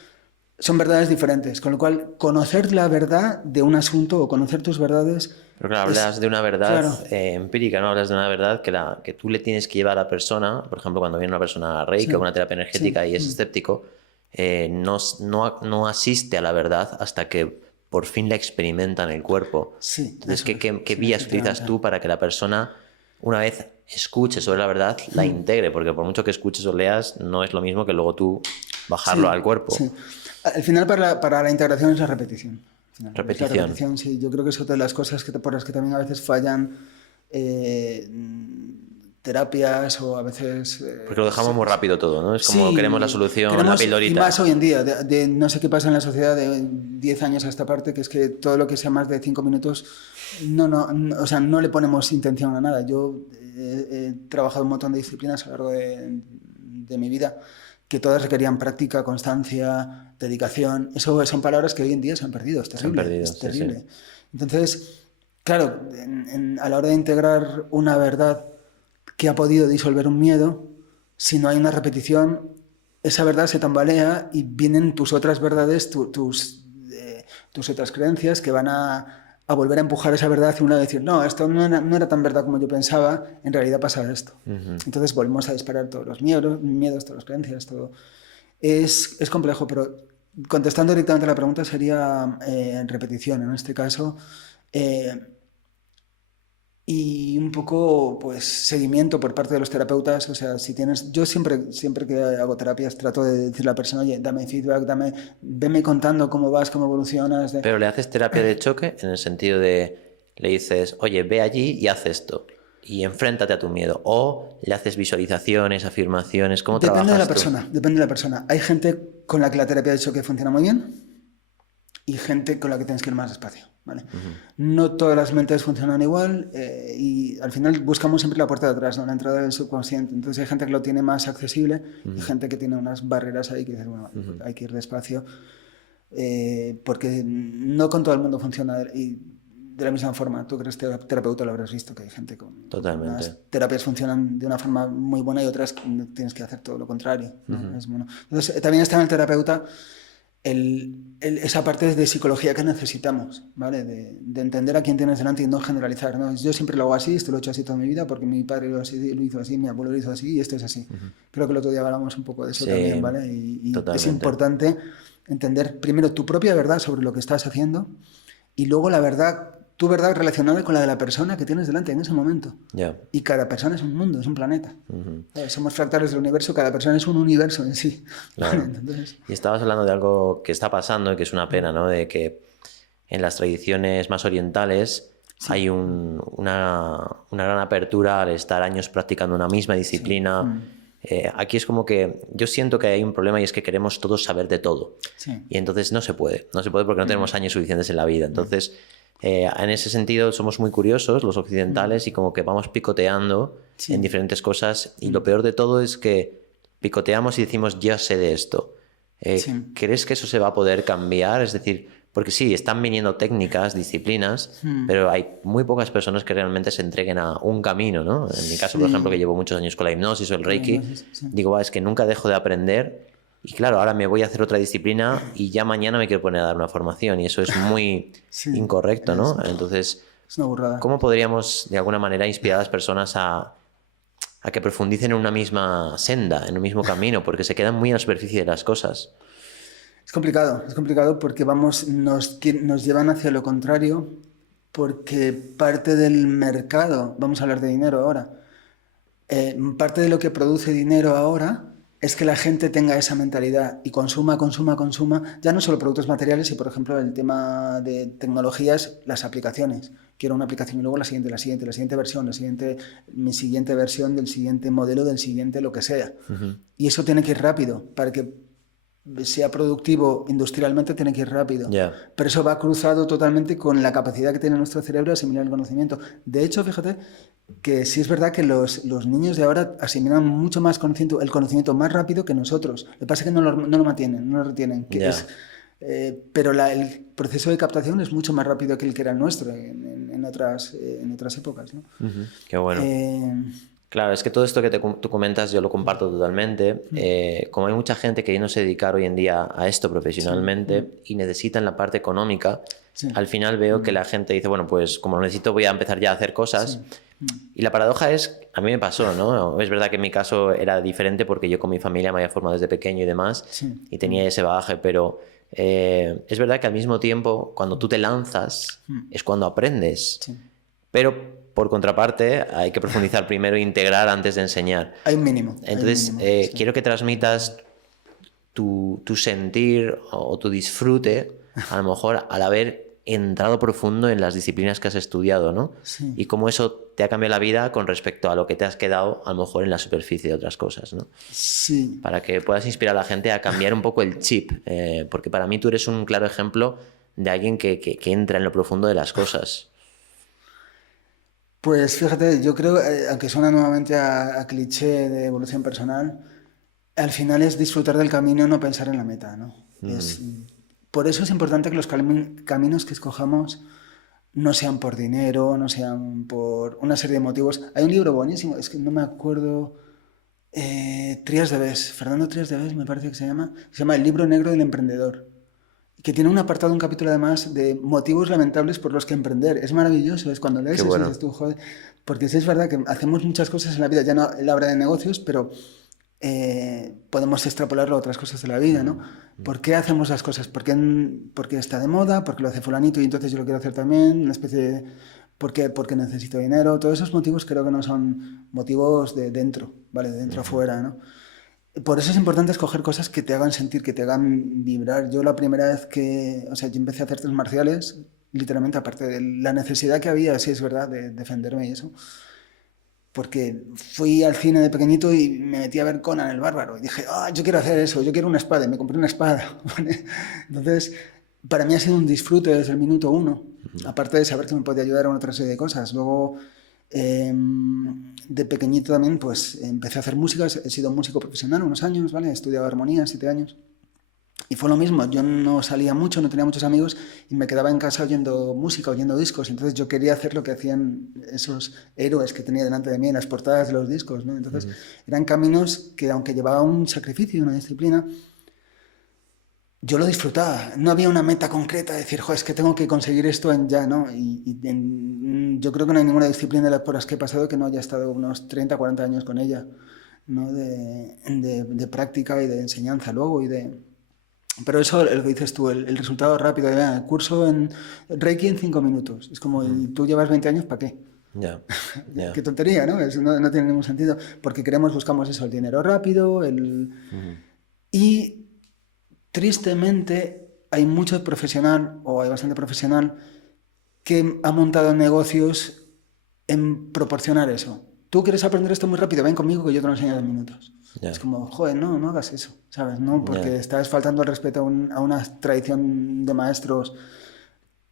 son verdades diferentes, con lo cual conocer la verdad de un asunto o conocer tus verdades... Pero claro, hablas de una verdad empírica, ¿no? Hablas de una verdad que tú le tienes que llevar a la persona, por ejemplo, cuando viene una persona a Reiki o una terapia energética y es escéptico, no asiste a la verdad hasta que por fin la experimenta en el cuerpo. Sí. Entonces, ¿qué vías utilizas tú para que la persona, una vez escuche sobre la verdad, la integre? Porque por mucho que escuches o leas, no es lo mismo que luego tú bajarlo al cuerpo. Sí. Al final, para la integración es la repetición. Repetición. La repetición, sí. Yo creo que es otra de las cosas por las que también a veces fallan terapias o a veces... Porque lo dejamos muy rápido todo, ¿no? Es como queremos la solución, la pildorita. Y más hoy en día, no sé qué pasa en la sociedad de 10 años a esta parte, que es que todo lo que sea más de 5 minutos, o sea, no le ponemos intención a nada. Yo he trabajado un montón de disciplinas a lo largo de mi vida, que todas requerían práctica, constancia, dedicación. Eso son palabras que hoy en día se han perdido. Es terrible. Es terrible. Sí. Entonces, claro, a la hora de integrar una verdad que ha podido disolver un miedo, si no hay una repetición, esa verdad se tambalea y vienen tus otras verdades, tus otras creencias que van a volver a empujar esa verdad hacia un lado y decir, no, esto no era tan verdad como yo pensaba, en realidad pasa esto. Entonces volvemos a disparar todos los miedos, todas las creencias, todo. Es complejo, pero contestando directamente a la pregunta sería repetición en este caso. Y un poco, pues, seguimiento por parte de los terapeutas. O sea, si tienes... Yo siempre que hago terapias trato de decirle a la persona, oye, dame feedback, venme contando cómo vas, cómo evolucionas. Pero le haces terapia de choque en el sentido de, le dices, oye, ve allí y haz esto. Y enfréntate a tu miedo. O le haces visualizaciones, afirmaciones. ¿Cómo trabajas tú? Depende de la persona. Hay gente con la que la terapia de choque funciona muy bien y gente con la que tienes que ir más despacio. ¿Vale? No todas las mentes funcionan igual y al final buscamos siempre la puerta de atrás, ¿no? La entrada del subconsciente. Entonces hay gente que lo tiene más accesible y gente que tiene unas barreras ahí que dices, bueno, hay que ir despacio porque no con todo el mundo funciona y de la misma forma. Tú que eres terapeuta lo habrás visto, que hay gente con unas terapias funcionan de una forma muy buena y otras tienes que hacer todo lo contrario, ¿no? Es bueno. Entonces también está en el terapeuta esa parte de psicología que necesitamos, ¿vale? De entender a quién tienes delante y no generalizar, ¿no? Yo siempre lo hago así, esto lo he hecho así toda mi vida porque mi padre lo hizo así, mi abuelo lo hizo así y esto es así. Creo que el otro día hablamos un poco de eso también, ¿vale? Y es importante entender primero tu propia verdad sobre lo que estás haciendo y luego tu verdad relacionada con la de la persona que tienes delante en ese momento. Y cada persona es un mundo, es un planeta. Somos fractales del universo, cada persona es un universo en sí. Claro. Entonces... Y estabas hablando de algo que está pasando y que es una pena, ¿no? De que en las tradiciones más orientales hay una gran apertura al estar años practicando una misma disciplina. Aquí es como que yo siento que hay un problema y es que queremos todos saber de todo. Y entonces no se puede porque no tenemos años suficientes en la vida. Entonces... en ese sentido somos muy curiosos los occidentales y como que vamos picoteando en diferentes cosas y lo peor de todo es que picoteamos y decimos yo sé de esto. ¿Crees que eso se va a poder cambiar? Es decir, porque sí, están viniendo técnicas, disciplinas, pero hay muy pocas personas que realmente se entreguen a un camino, ¿no? En mi caso, por ejemplo, que llevo muchos años con la hipnosis o el Reiki, digo, es que nunca dejo de aprender. Y claro, ahora me voy a hacer otra disciplina y ya mañana me quiero poner a dar una formación y eso es muy incorrecto, ¿no? Entonces, es una burrada. ¿Cómo podríamos de alguna manera inspirar a las personas a que profundicen en una misma senda, en un mismo camino? Porque se quedan muy a la superficie de las cosas. Es complicado porque nos llevan hacia lo contrario porque parte del mercado, vamos a hablar de dinero ahora, parte de lo que produce dinero ahora es que la gente tenga esa mentalidad y consuma, ya no solo productos materiales, sino por ejemplo el tema de tecnologías, las aplicaciones. Quiero una aplicación y luego la siguiente versión, mi siguiente versión del siguiente modelo, del siguiente lo que sea. Y eso tiene que ir rápido, para que sea productivo industrialmente tiene que ir rápido. Pero eso va cruzado totalmente con la capacidad que tiene nuestro cerebro de asimilar el conocimiento. De hecho, fíjate que sí es verdad que los niños de ahora asimilan mucho más el conocimiento más rápido que nosotros. Lo que pasa es que no lo mantienen, no lo retienen. Pero el proceso de captación es mucho más rápido que el que era el nuestro en otras épocas, ¿no? Qué bueno. Claro, es que todo esto que tú comentas yo lo comparto totalmente. Como hay mucha gente queriéndose dedicar hoy en día a esto profesionalmente y necesitan la parte económica, Sí. al final veo que la gente dice, bueno, pues como lo necesito voy a empezar ya a hacer cosas. Sí. Y la paradoja es, a mí me pasó, ¿no? Es verdad que en mi caso era diferente porque yo con mi familia me había formado desde pequeño y demás, Sí. y tenía ese bagaje, pero es verdad que al mismo tiempo, cuando tú te lanzas, es cuando aprendes. Sí. Pero por contraparte, hay que profundizar primero e integrar antes de enseñar. Hay un mínimo. Entonces, sí. quiero que transmitas tu sentir o tu disfrute, a lo mejor al haber entrado profundo en las disciplinas que has estudiado, ¿no? Sí. Y cómo eso te ha cambiado la vida con respecto a lo que te has quedado, a lo mejor, en la superficie de otras cosas, ¿no? Sí. Para que puedas inspirar a la gente a cambiar un poco el chip, porque para mí tú eres un claro ejemplo de alguien que entra en lo profundo de las cosas. Pues fíjate, yo creo, aunque suena nuevamente a cliché de evolución personal, al final es disfrutar del camino, no pensar en la meta, ¿no? Por eso es importante que los caminos que escojamos no sean por dinero, no sean por una serie de motivos. Hay un libro buenísimo, es que no me acuerdo, Trías de Bes, Fernando Trías de Bes me parece que se llama El libro negro del emprendedor, que tiene un apartado, un capítulo además de motivos lamentables por los que emprender. Es maravilloso, es cuando lees Qué eso y bueno. dices tú, joder, porque sí es verdad que hacemos muchas cosas en la vida, ya no en la hora de negocios, pero podemos extrapolarlo a otras cosas de la vida, ¿no? ¿Por qué hacemos las cosas? Porque está de moda, porque lo hace fulanito y entonces yo lo quiero hacer también, una especie de... porque necesito dinero. Todos esos motivos creo que no son motivos de dentro, ¿vale? De dentro a fuera, ¿no? Por eso es importante escoger cosas que te hagan sentir, que te hagan vibrar. Yo la primera vez o sea, yo empecé a hacer artes marciales, literalmente, aparte de la necesidad que había, sí es verdad, de defenderme y eso, porque fui al cine de pequeñito y me metí a ver Conan el Bárbaro y dije, yo quiero hacer eso, yo quiero una espada, y me compré una espada. ¿Vale? Entonces, para mí ha sido un disfrute desde el minuto uno, aparte de saber que me podía ayudar a otra serie de cosas. Luego, de pequeñito también, pues empecé a hacer música, he sido músico profesional unos años, ¿vale? He estudiado armonía, 7 años. Y fue lo mismo, yo no salía mucho, no tenía muchos amigos y me quedaba en casa oyendo música, oyendo discos. Entonces yo quería hacer lo que hacían esos héroes que tenía delante de mí en las portadas de los discos, ¿no? Entonces eran caminos que, aunque llevaba un sacrificio y una disciplina, yo lo disfrutaba. No había una meta concreta de decir, joder, es que tengo que conseguir esto en ya, ¿no? Yo creo que no hay ninguna disciplina de las por las que he pasado que no haya estado unos 30, 40 años con ella, ¿no? De práctica y de enseñanza luego y de... Pero eso, lo que dices tú, el resultado rápido, el curso en Reiki en 5 minutos. Es como, ¿y tú llevas 20 años para qué? Ya. Qué tontería, ¿no? Eso no tiene ningún sentido. Porque buscamos eso, el dinero rápido, Y tristemente hay mucho profesional, o hay bastante profesional, que ha montado negocios en proporcionar eso. Tú quieres aprender esto muy rápido, ven conmigo que yo te lo enseño en 2 minutos. Es como, joder, no hagas eso, ¿sabes? No, porque estás faltando el respeto a una tradición de maestros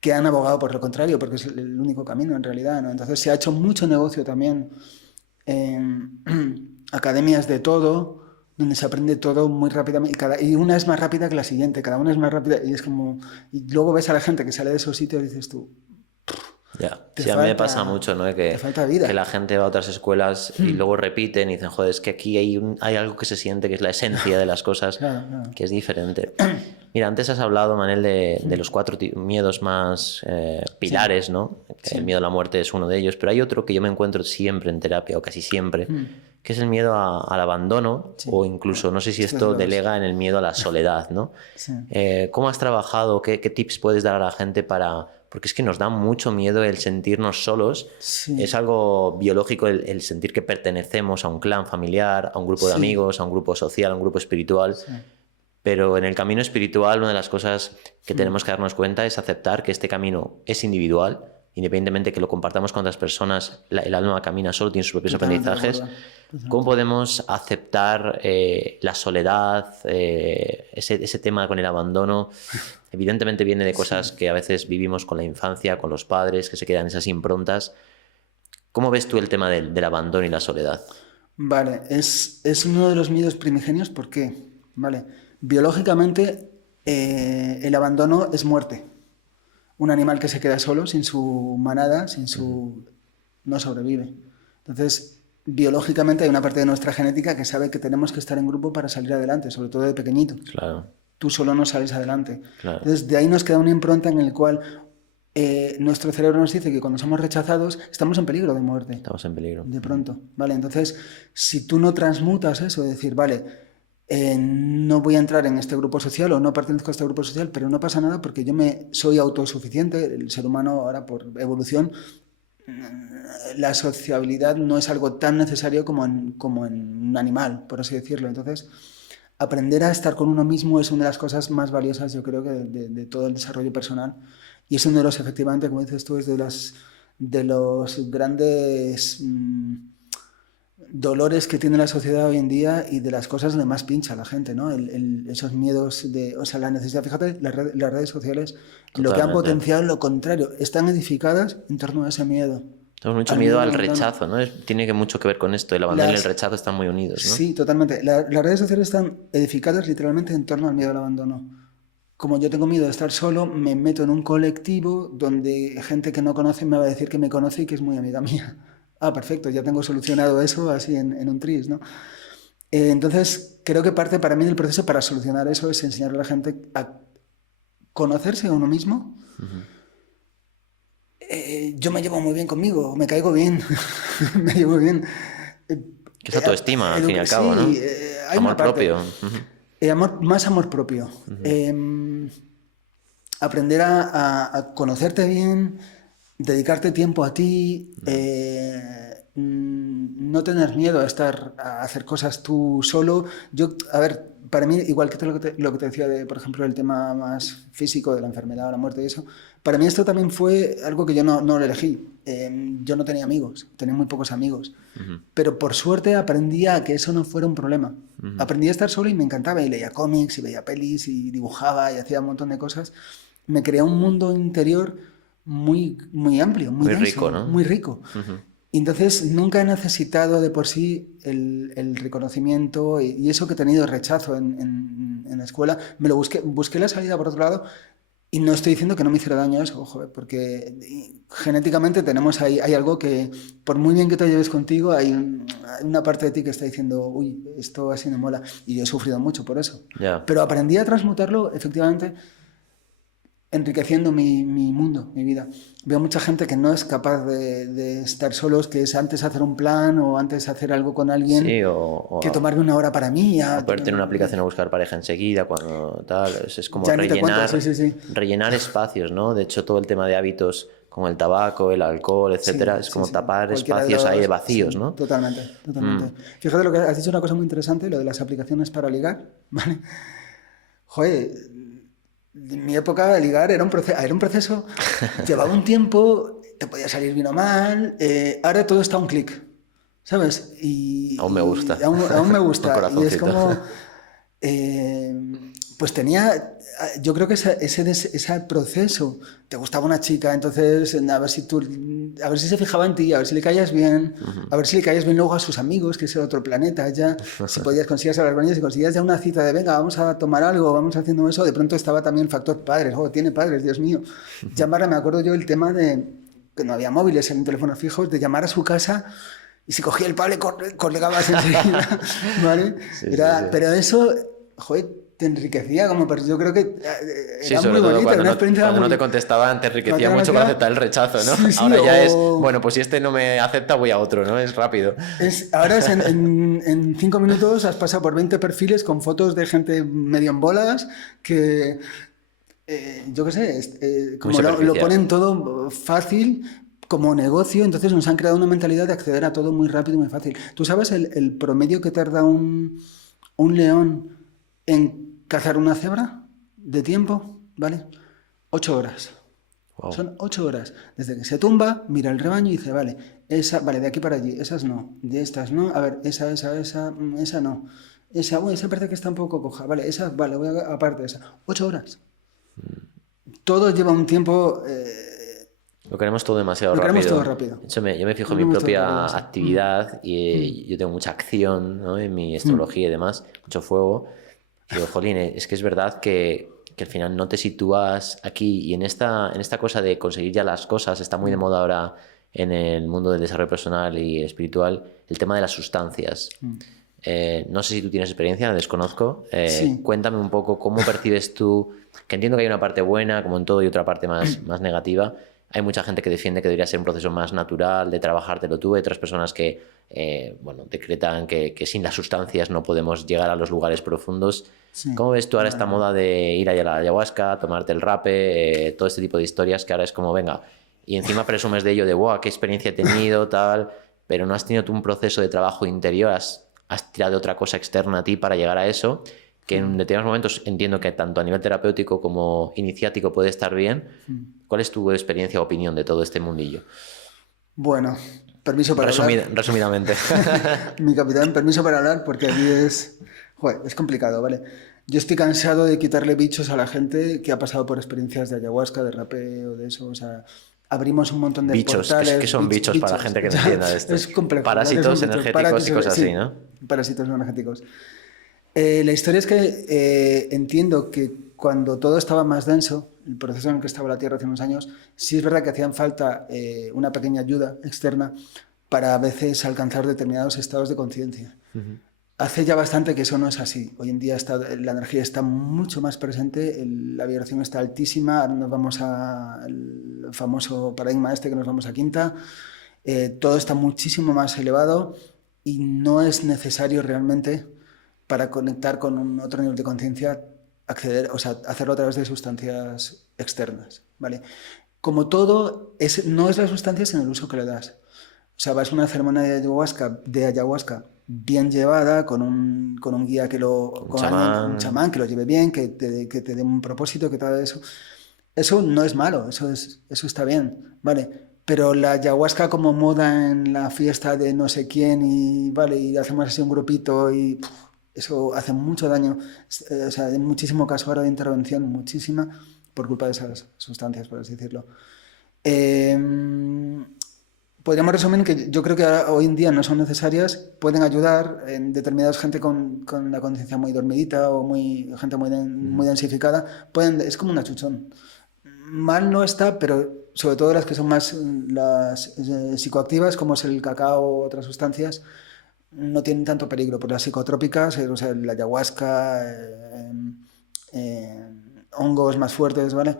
que han abogado por lo contrario, porque es el único camino en realidad, ¿no? Entonces se ha hecho mucho negocio también en academias de todo, donde se aprende todo muy rápidamente, y una es más rápida que la siguiente, cada una es más rápida, y es como... Y luego ves a la gente que sale de esos sitios y dices tú... Ya, sí, a mí me pasa mucho, ¿no? Te falta vida. Que la gente va a otras escuelas y luego repiten y dicen, joder, es que aquí hay algo que se siente que es la esencia de las cosas, Claro. que es diferente. Mira, antes has hablado, Manel, de los 4 miedos más pilares, ¿no? El miedo a la muerte es uno de ellos, pero hay otro que yo me encuentro siempre en terapia, o casi siempre, que es el miedo al abandono, o incluso, no sé si esto delega en el miedo a la soledad, ¿no? Sí. ¿Cómo has trabajado? ¿Qué tips puedes dar a la gente para...? Porque es que nos da mucho miedo el sentirnos solos. Sí. Es algo biológico el sentir que pertenecemos a un clan familiar, a un grupo de amigos, a un grupo social, a un grupo espiritual. Sí. Pero en el camino espiritual, una de las cosas que tenemos que darnos cuenta es aceptar que este camino es individual, independientemente que lo compartamos con otras personas. El alma camina solo, tiene sus propios aprendizajes. ¿Cómo podemos aceptar la soledad, ese tema con el abandono? Evidentemente viene de cosas que a veces vivimos con la infancia, con los padres, que se quedan esas improntas. ¿Cómo ves tú el tema del abandono y la soledad? Vale, es uno de los miedos primigenios. ¿Por qué? Vale, biológicamente el abandono es muerte. Un animal que se queda solo, sin su manada, no sobrevive. Entonces, biológicamente hay una parte de nuestra genética que sabe que tenemos que estar en grupo para salir adelante, sobre todo de pequeñito. Claro. Tú solo no sales adelante. Claro. Entonces, de ahí nos queda una impronta en el cual nuestro cerebro nos dice que cuando somos rechazados estamos en peligro de muerte. Estamos en peligro. De pronto, ¿vale? Entonces, si tú no transmutas eso, decir, vale, no voy a entrar en este grupo social o no pertenezco a este grupo social, pero no pasa nada porque yo soy autosuficiente, el ser humano ahora por evolución, la sociabilidad no es algo tan necesario como en un animal, por así decirlo. Entonces, aprender a estar con uno mismo es una de las cosas más valiosas, yo creo, que de todo el desarrollo personal. Y es uno de los, efectivamente, como dices tú, es de los grandes dolores que tiene la sociedad hoy en día y de las cosas donde más pincha la gente, ¿no? Esos miedos, o sea, la necesidad. Fíjate, las redes sociales, Totalmente. lo que han potenciado lo contrario, están edificadas en torno a ese miedo. Tenemos mucho miedo al rechazo, ¿no? Tiene mucho que ver con esto, el abandono y el rechazo están muy unidos, ¿no? Sí, totalmente. Las redes sociales están edificadas literalmente en torno al miedo al abandono. Como yo tengo miedo de estar solo, me meto en un colectivo donde gente que no conoce me va a decir que me conoce y que es muy amiga mía. Ah, perfecto, ya tengo solucionado eso así en un tris, ¿no? Entonces, creo que parte para mí del proceso para solucionar eso es enseñarle a la gente a conocerse a uno mismo. Yo me llevo muy bien conmigo, me caigo bien, me llevo bien. Que es autoestima, al fin y al cabo, ¿no? Hay amor propio. Más amor propio. Aprender a conocerte bien, dedicarte tiempo a ti, no tener miedo a hacer cosas tú solo. A ver, para mí, igual que lo que te decía de, por ejemplo, el tema más físico de la enfermedad, la muerte y eso, para mí esto también fue algo que yo no lo elegí. Yo no tenía amigos, tenía muy pocos amigos. Pero por suerte aprendí a que eso no fuera un problema. Aprendí a estar solo y me encantaba. Y leía cómics, y veía pelis, y dibujaba, y hacía un montón de cosas. Me creé un mundo interior muy, muy amplio, muy denso, rico, ¿no? Muy rico. Y entonces nunca he necesitado de por sí el reconocimiento y eso que he tenido rechazo en la escuela. Me lo busqué la salida por otro lado. Y no estoy diciendo que no me hiciera daño eso, ojo, porque genéticamente tenemos hay algo que, por muy bien que te lleves contigo, hay una parte de ti que está diciendo, uy, esto así no mola. Y yo he sufrido mucho por eso. Yeah. Pero aprendí a transmutarlo, efectivamente, enriqueciendo mi mundo, mi vida. Veo mucha gente que no es capaz de estar solos, que es antes hacer un plan o antes hacer algo con alguien, sí, que tomarme una hora para mí. O ponerte en una aplicación a buscar pareja enseguida, cuando tal, es como rellenar espacios, ¿no? De hecho, todo el tema de hábitos como el tabaco, el alcohol, etcétera, es como tapar espacios ahí vacíos, ¿no? Totalmente. Fíjate lo que has dicho, una cosa muy interesante, lo de las aplicaciones para ligar, ¿vale? Joder, en mi época de ligar era un proceso, llevaba un tiempo, te podía salir bien o mal, ahora todo está a un clic, ¿sabes? Aún me gusta. Aún me gusta. Y es como, pues yo creo que ese proceso, te gustaba una chica, entonces a ver si se fijaba en ti, a ver si le caías bien, a ver si le caías bien luego a sus amigos, que es el otro planeta ya, si conseguías hablar con ellos, si conseguías ya una cita de venga, vamos a tomar algo, vamos haciendo eso, de pronto estaba también el factor padres, tiene padres, Dios mío. Llamarla, me acuerdo yo el tema de que no había móviles en teléfonos fijos, de llamar a su casa y si cogía el palo colgabas enseguida, ¿vale? Pero eso, te enriquecía como persona. Yo creo que era muy bonito, era una experiencia cuando no te contestaban te enriquecía mucho para aceptar el rechazo, ¿no? Sí, ahora ya es, bueno, pues si este no me acepta voy a otro, ¿no? Es rápido. Ahora en 5 minutos has pasado por 20 perfiles con fotos de gente medio en bolas que, yo qué sé, como lo ponen todo fácil como negocio, entonces nos han creado una mentalidad de acceder a todo muy rápido y muy fácil. ¿Tú sabes el promedio que tarda un león en cazar una cebra de tiempo? ¿Vale? 8 horas. Wow. Son 8 horas. Desde que se tumba, mira el rebaño y dice, vale, de aquí para allí, esas no, de estas no, a ver, esa no. Esa parece que está un poco coja, vale, esa, vale, voy a aparte de esa. 8 horas. Todo lleva un tiempo... Lo queremos todo demasiado rápido. Lo queremos todo rápido. De hecho, yo me fijo en mi propia actividad y yo tengo mucha acción, ¿no? En mi astrología y demás, mucho fuego. Y digo, jolín, es que es verdad que al final no te sitúas aquí y en esta cosa de conseguir ya las cosas, está muy de moda ahora en el mundo del desarrollo personal y espiritual, el tema de las sustancias. No sé si tú tienes experiencia, la desconozco. Sí. Cuéntame un poco cómo percibes tú, que entiendo que hay una parte buena, como en todo, y otra parte más negativa. Hay mucha gente que defiende que debería ser un proceso más natural de trabajártelo tú. Hay otras personas que bueno, decretan que sin las sustancias no podemos llegar a los lugares profundos. Sí. ¿Cómo ves tú ahora esta Bueno, moda de ir a la ayahuasca, tomarte el rape, todo este tipo de historias que ahora es como, venga, y encima presumes de ello, de, wow, qué experiencia he tenido, tal, pero no has tenido tú un proceso de trabajo interior, has tirado de otra cosa externa a ti para llegar a eso, que en determinados momentos entiendo que tanto a nivel terapéutico como iniciático puede estar bien. ¿Cuál es tu experiencia o opinión de todo este mundillo? bueno, permiso para hablar. Resumidamente. Mi capitán, permiso para hablar porque aquí joder, es complicado, ¿vale? Yo estoy cansado de quitarle bichos a la gente que ha pasado por experiencias de ayahuasca, de rapeo, de eso, o sea, abrimos un montón de Bichos, portales. ¿qué son bichos para la gente que no entienda esto? Es complejo. ¿Vale? Parásitos Son bichos, energéticos y cosas sí, así, ¿no? parásitos energéticos. La historia es que entiendo que cuando todo estaba más denso, el proceso en el que estaba la Tierra hace unos años, sí es verdad que hacían falta una pequeña ayuda externa para a veces alcanzar determinados estados de conciencia. Hace ya bastante que eso no es así. Hoy en día la energía está mucho más presente, la vibración está altísima, ahora nos vamos al famoso paradigma que nos vamos a quinta, todo está muchísimo más elevado y no es necesario realmente para conectar con un otro nivel de conciencia acceder, o sea, hacerlo a través de sustancias externas, ¿vale? Como todo, no es la sustancia sino el uso que le das. O sea, vas a una ceremonia de ayahuasca bien llevada, con un guía que un chamán que lo lleve bien, que te dé un propósito, que tal eso. Eso no es malo, eso está bien, ¿vale? Pero la ayahuasca como moda en la fiesta de no sé quién y, ¿vale? Y hacemos así un grupito y eso hace mucho daño. O sea, hay muchísimo caso ahora de intervención, muchísima, por culpa de esas sustancias, por así decirlo. Eh, Podríamos resumir que yo creo que hoy en día no son necesarias, pueden ayudar en determinadas gente con la conciencia muy dormidita o gente muy densificada, es como un achuchón. Mal no está, pero sobre todo las que son más las psicoactivas, como es el cacao o otras sustancias, no tienen tanto peligro, por las psicotrópicas, o sea, la ayahuasca, hongos más fuertes, ¿vale?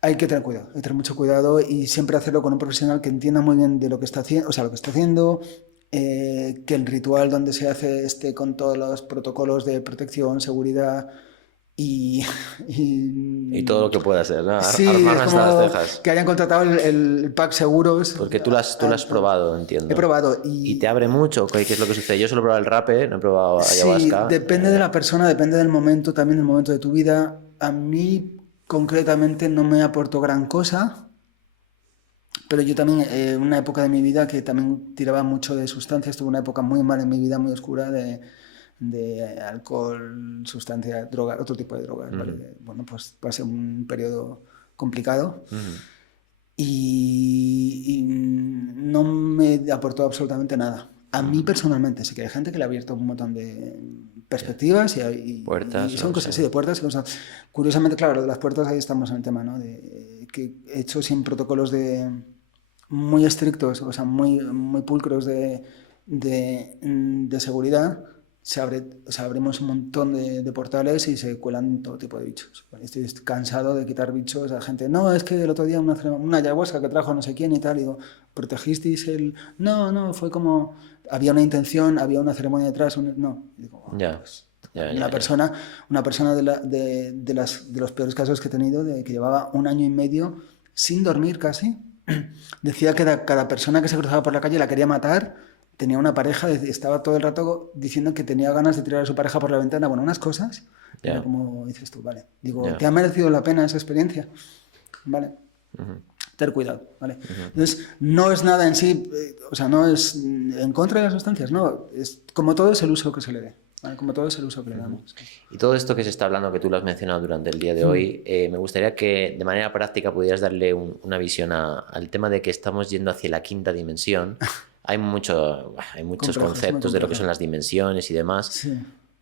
Hay que tener cuidado, hay que tener mucho cuidado y siempre hacerlo con un profesional que entienda muy bien de lo que está haciendo, o sea, lo que está haciendo, que el ritual donde se hace esté con todos los protocolos de protección, seguridad y Y todo lo que pueda ser, ¿no? sí, Armar es hasta las como cejas. que hayan contratado el pack seguros. Porque tú lo has probado, entiendo. He probado ¿Y te abre mucho? ¿Qué es lo que sucede? Yo solo he probado el rape, no he probado sí, ayahuasca. depende de la persona, depende del momento, también del momento de tu vida. A mí concretamente no me aportó gran cosa, pero yo también, una época de mi vida que también tiraba mucho de sustancias, tuve una época muy mala en mi vida, muy oscura, de alcohol, sustancia, droga, otro tipo de drogas, ¿vale? Bueno, pues pasé un periodo complicado y no me aportó absolutamente nada. A mí personalmente, sí que hay gente que le ha abierto un montón de perspectivas Puertas, y son no cosas sé. así, de puertas. Curiosamente, claro, lo de las puertas, ahí estamos en el tema, ¿no? Que he hecho sin protocolos muy estrictos, o sea, muy pulcros de seguridad. O sea, abrimos un montón de portales y se cuelan todo tipo de bichos. ¿Vale? Estoy cansado de quitar bichos a la gente. No, es que el otro día una ayahuasca que trajo no sé quién y tal. Y digo, ¿protegisteis el...? No, fue como... Había una intención, había una ceremonia detrás. No. Y digo, Ya. pues, Ya. una persona de los peores casos que he tenido, que llevaba 1 año y medio sin dormir casi, decía que cada persona que se cruzaba por la calle la quería matar. Tenía una pareja, estaba todo el rato diciendo que tenía ganas de tirar a su pareja por la ventana. Bueno, unas cosas, pero como dices tú, vale. Digo, ¿te ha merecido la pena esa experiencia? Vale. Tener cuidado, ¿vale? Entonces, no es nada en sí, o sea, no es en contra de las sustancias, no. Es, como todo es el uso que se le dé, ¿vale? Como todo es el uso que le damos. Y todo esto que se está hablando, que tú lo has mencionado durante el día de hoy, me gustaría que de manera práctica pudieras darle una visión al tema de que estamos yendo hacia la quinta dimensión. Hay muchos conceptos de lo que son las dimensiones y demás. Sí.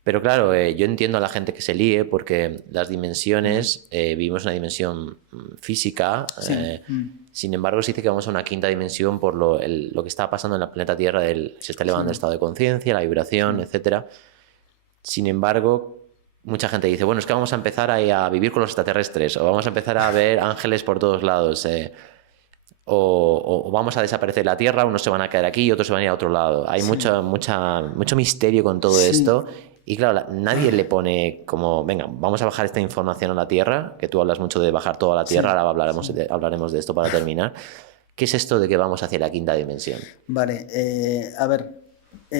Pero claro, yo entiendo a la gente que se líe porque las dimensiones, vivimos una dimensión física, Sí. sin embargo se dice que vamos a una quinta dimensión por lo que está pasando en la planeta Tierra, se está elevando el estado de conciencia, la vibración, etcétera. Sin embargo, mucha gente dice, bueno, es que vamos a empezar a vivir con los extraterrestres, o vamos a empezar a ver ángeles por todos lados, o vamos a desaparecer de la Tierra, unos se van a quedar aquí y otros se van a ir a otro lado. Hay mucho misterio con todo esto. Y claro, nadie le pone como, venga, vamos a bajar esta información a la Tierra, que tú hablas mucho de bajar toda la Tierra, ahora hablaremos de esto para terminar. ¿Qué es esto de que vamos hacia la quinta dimensión? Vale, a ver...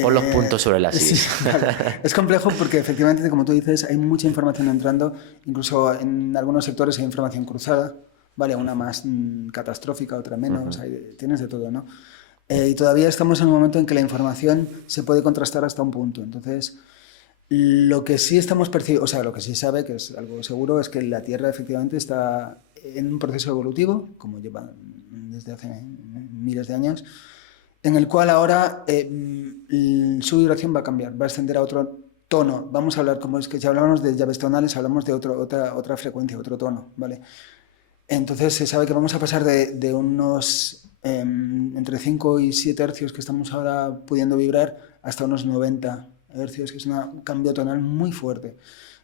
Pon los puntos sobre las sí, is. vale. Es complejo porque efectivamente, como tú dices, hay mucha información entrando, incluso en algunos sectores hay información cruzada, ¿vale? Una más catastrófica, otra menos, tienes de todo, ¿no? Y todavía estamos en un momento en que la información se puede contrastar hasta un punto, entonces... Lo que sí estamos percibiendo, o sea, lo que sí sabe, que es algo seguro, es que la Tierra efectivamente está en un proceso evolutivo, como lleva desde hace miles de años, en el cual ahora su vibración va a cambiar, va a ascender a otro tono. Vamos a hablar, como es que si hablamos de llaves tonales, hablamos de otra frecuencia, otro tono, ¿vale? Entonces se sabe que vamos a pasar de unos entre 5 y 7 hercios que estamos ahora pudiendo vibrar hasta unos 90 hercios, que es un cambio tonal muy fuerte.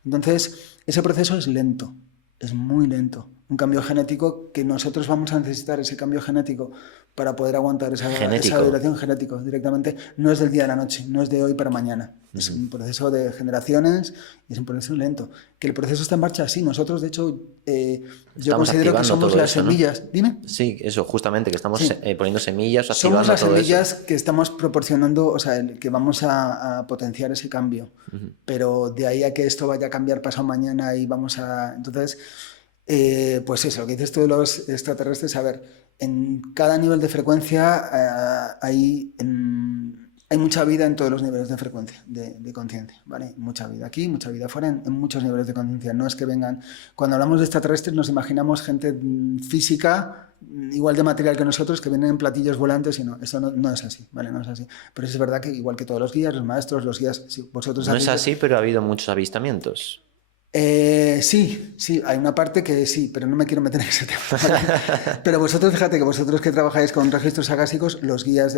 Entonces, ese proceso es lento, es muy lento. Un cambio genético que nosotros vamos a necesitar, ese cambio genético, para poder aguantar esa vibración genética directamente. No es del día a la noche, no es de hoy para mañana. Es un proceso de generaciones y es un proceso lento. Que el proceso está en marcha, sí. Nosotros, de hecho, yo considero que somos las semillas. ¿No? Dime. Sí, eso, justamente, que estamos poniendo semillas, somos las semillas que estamos proporcionando, o sea, que vamos a potenciar ese cambio. Pero de ahí a que esto vaya a cambiar pasado mañana y vamos a... Entonces, pues eso, lo que dices tú de los extraterrestres, a ver, en cada nivel de frecuencia hay mucha vida en todos los niveles de frecuencia, de conciencia, ¿vale? Mucha vida aquí, mucha vida afuera, en muchos niveles de conciencia. No es que vengan... Cuando hablamos de extraterrestres nos imaginamos gente física, igual de material que nosotros, que vienen en platillos volantes y no, eso no es así, ¿vale? No es así. Pero es verdad que igual que todos los guías, los maestros, los guías, sí, vosotros... No es así, pero ha habido muchos avistamientos. Sí, hay una parte que sí, pero no me quiero meter en ese tema. Pero vosotros, fíjate que vosotros que trabajáis con registros acásicos, los guías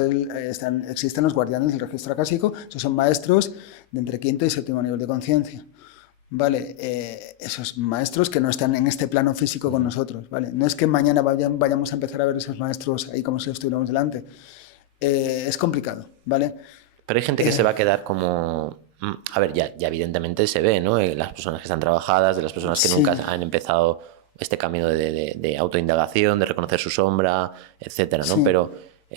existen los guardianes del registro acásico, esos son maestros de entre quinto y séptimo nivel de conciencia. ¿Vale? Esos maestros que no están en este plano físico con nosotros, ¿vale? No es que mañana vayamos a empezar a ver esos maestros ahí como si los tuviéramos delante. Es complicado, ¿vale? Pero hay gente que se va a quedar como... A ver, ya evidentemente se ve, ¿no? Las personas que están trabajadas, de las personas que nunca han empezado este camino de autoindagación, de reconocer su sombra, etcétera, ¿no? Sí. Pero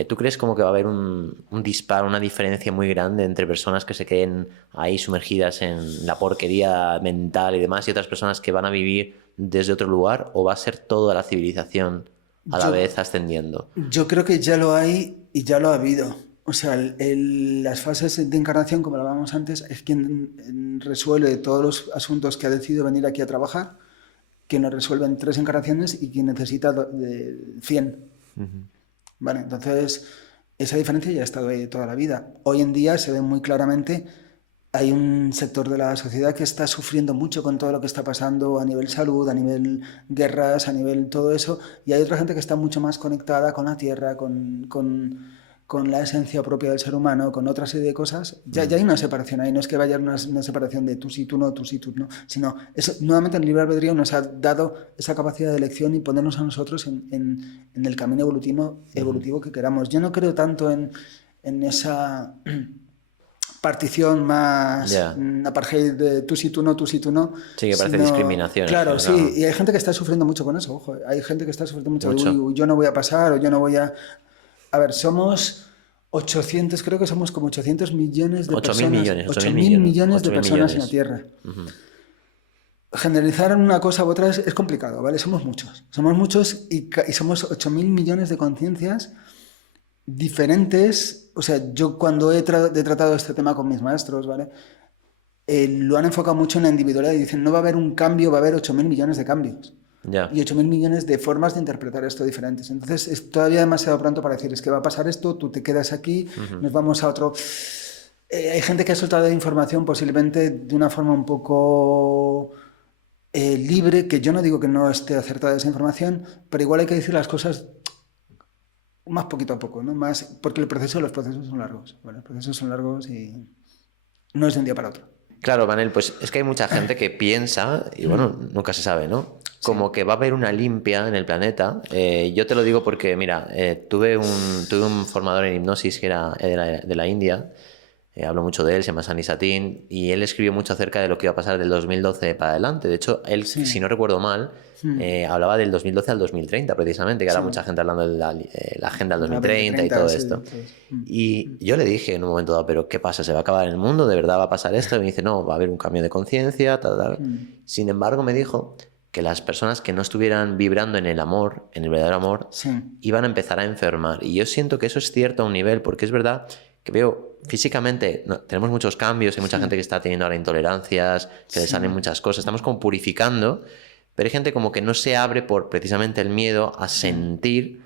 ¿tú crees como que va a haber un disparo, una diferencia muy grande entre personas que se queden ahí sumergidas en la porquería mental y demás y otras personas que van a vivir desde otro lugar? ¿O va a ser toda la civilización a la vez ascendiendo? Yo creo que ya lo hay y ya lo ha habido. O sea, las fases de encarnación, como hablábamos antes, es quien resuelve todos los asuntos que ha decidido venir aquí a trabajar, quien lo resuelve en 3 encarnaciones y quien necesita 100. Vale, entonces esa diferencia ya ha estado ahí toda la vida. Hoy en día se ve muy claramente, hay un sector de la sociedad que está sufriendo mucho con todo lo que está pasando a nivel salud, a nivel guerras, a nivel todo eso, y hay otra gente que está mucho más conectada con la tierra, con la esencia propia del ser humano, con otra serie de cosas. Ya hay una separación ahí, no es que vaya una separación de tú sí, tú no, sino eso, nuevamente el libre albedrío nos ha dado esa capacidad de elección y ponernos a nosotros en el camino evolutivo que queramos. Yo no creo tanto en esa partición más apartheid de tú sí, tú no. Sí, que parece discriminación. Claro, sí, y hay gente que está sufriendo mucho con eso, ojo, hay gente que está sufriendo mucho. Uy, yo no voy a pasar, o yo no voy a... A ver, somos 800, creo que somos como 800 millones de personas. 8.000 millones de personas en la Tierra. Generalizar una cosa u otra es complicado, ¿vale? Somos muchos y somos 8.000 millones de conciencias diferentes. O sea, yo cuando he tratado este tema con mis maestros, ¿vale? Lo han enfocado mucho en la individualidad y dicen, no va a haber un cambio, va a haber 8.000 millones de cambios. Y 8.000 millones de formas de interpretar esto diferentes. Entonces es todavía demasiado pronto para decir, es que va a pasar esto, tú te quedas aquí, nos vamos a otro... Hay gente que ha soltado información posiblemente de una forma un poco libre, que yo no digo que no esté acertada esa información, pero igual hay que decir las cosas más poquito a poco, ¿no? Más, porque los procesos son largos, ¿vale? Los procesos son largos y no es de un día para otro. Claro, Manel, pues es que hay mucha gente que piensa, y bueno, nunca se sabe, ¿no? Sí. Como que va a haber una limpia en el planeta. Yo te lo digo porque, mira, tuve un formador en hipnosis que era de la India. Hablo mucho de él, se llama Sani Satin, y él escribió mucho acerca de lo que iba a pasar del 2012 para adelante. De hecho, él, si Sí. no recuerdo mal, hablaba del 2012 al 2030, precisamente, que Sí. ahora mucha gente hablando de la Agenda del La 2030 y 2030, todo sí, esto. entonces, Y yo le dije en un momento dado, pero ¿qué pasa? ¿Se va a acabar el mundo? ¿De verdad va a pasar esto? Y me dice, no, va a haber un cambio de conciencia, tal, tal. Sin embargo, me dijo que las personas que no estuvieran vibrando en el amor, en el verdadero amor, sí. iban a empezar a enfermar. Y yo siento que eso es cierto a un nivel, porque es verdad que veo físicamente, tenemos muchos cambios, hay mucha gente que está teniendo ahora intolerancias, que le salen muchas cosas, estamos como purificando, pero hay gente como que no se abre por precisamente el miedo a sentir.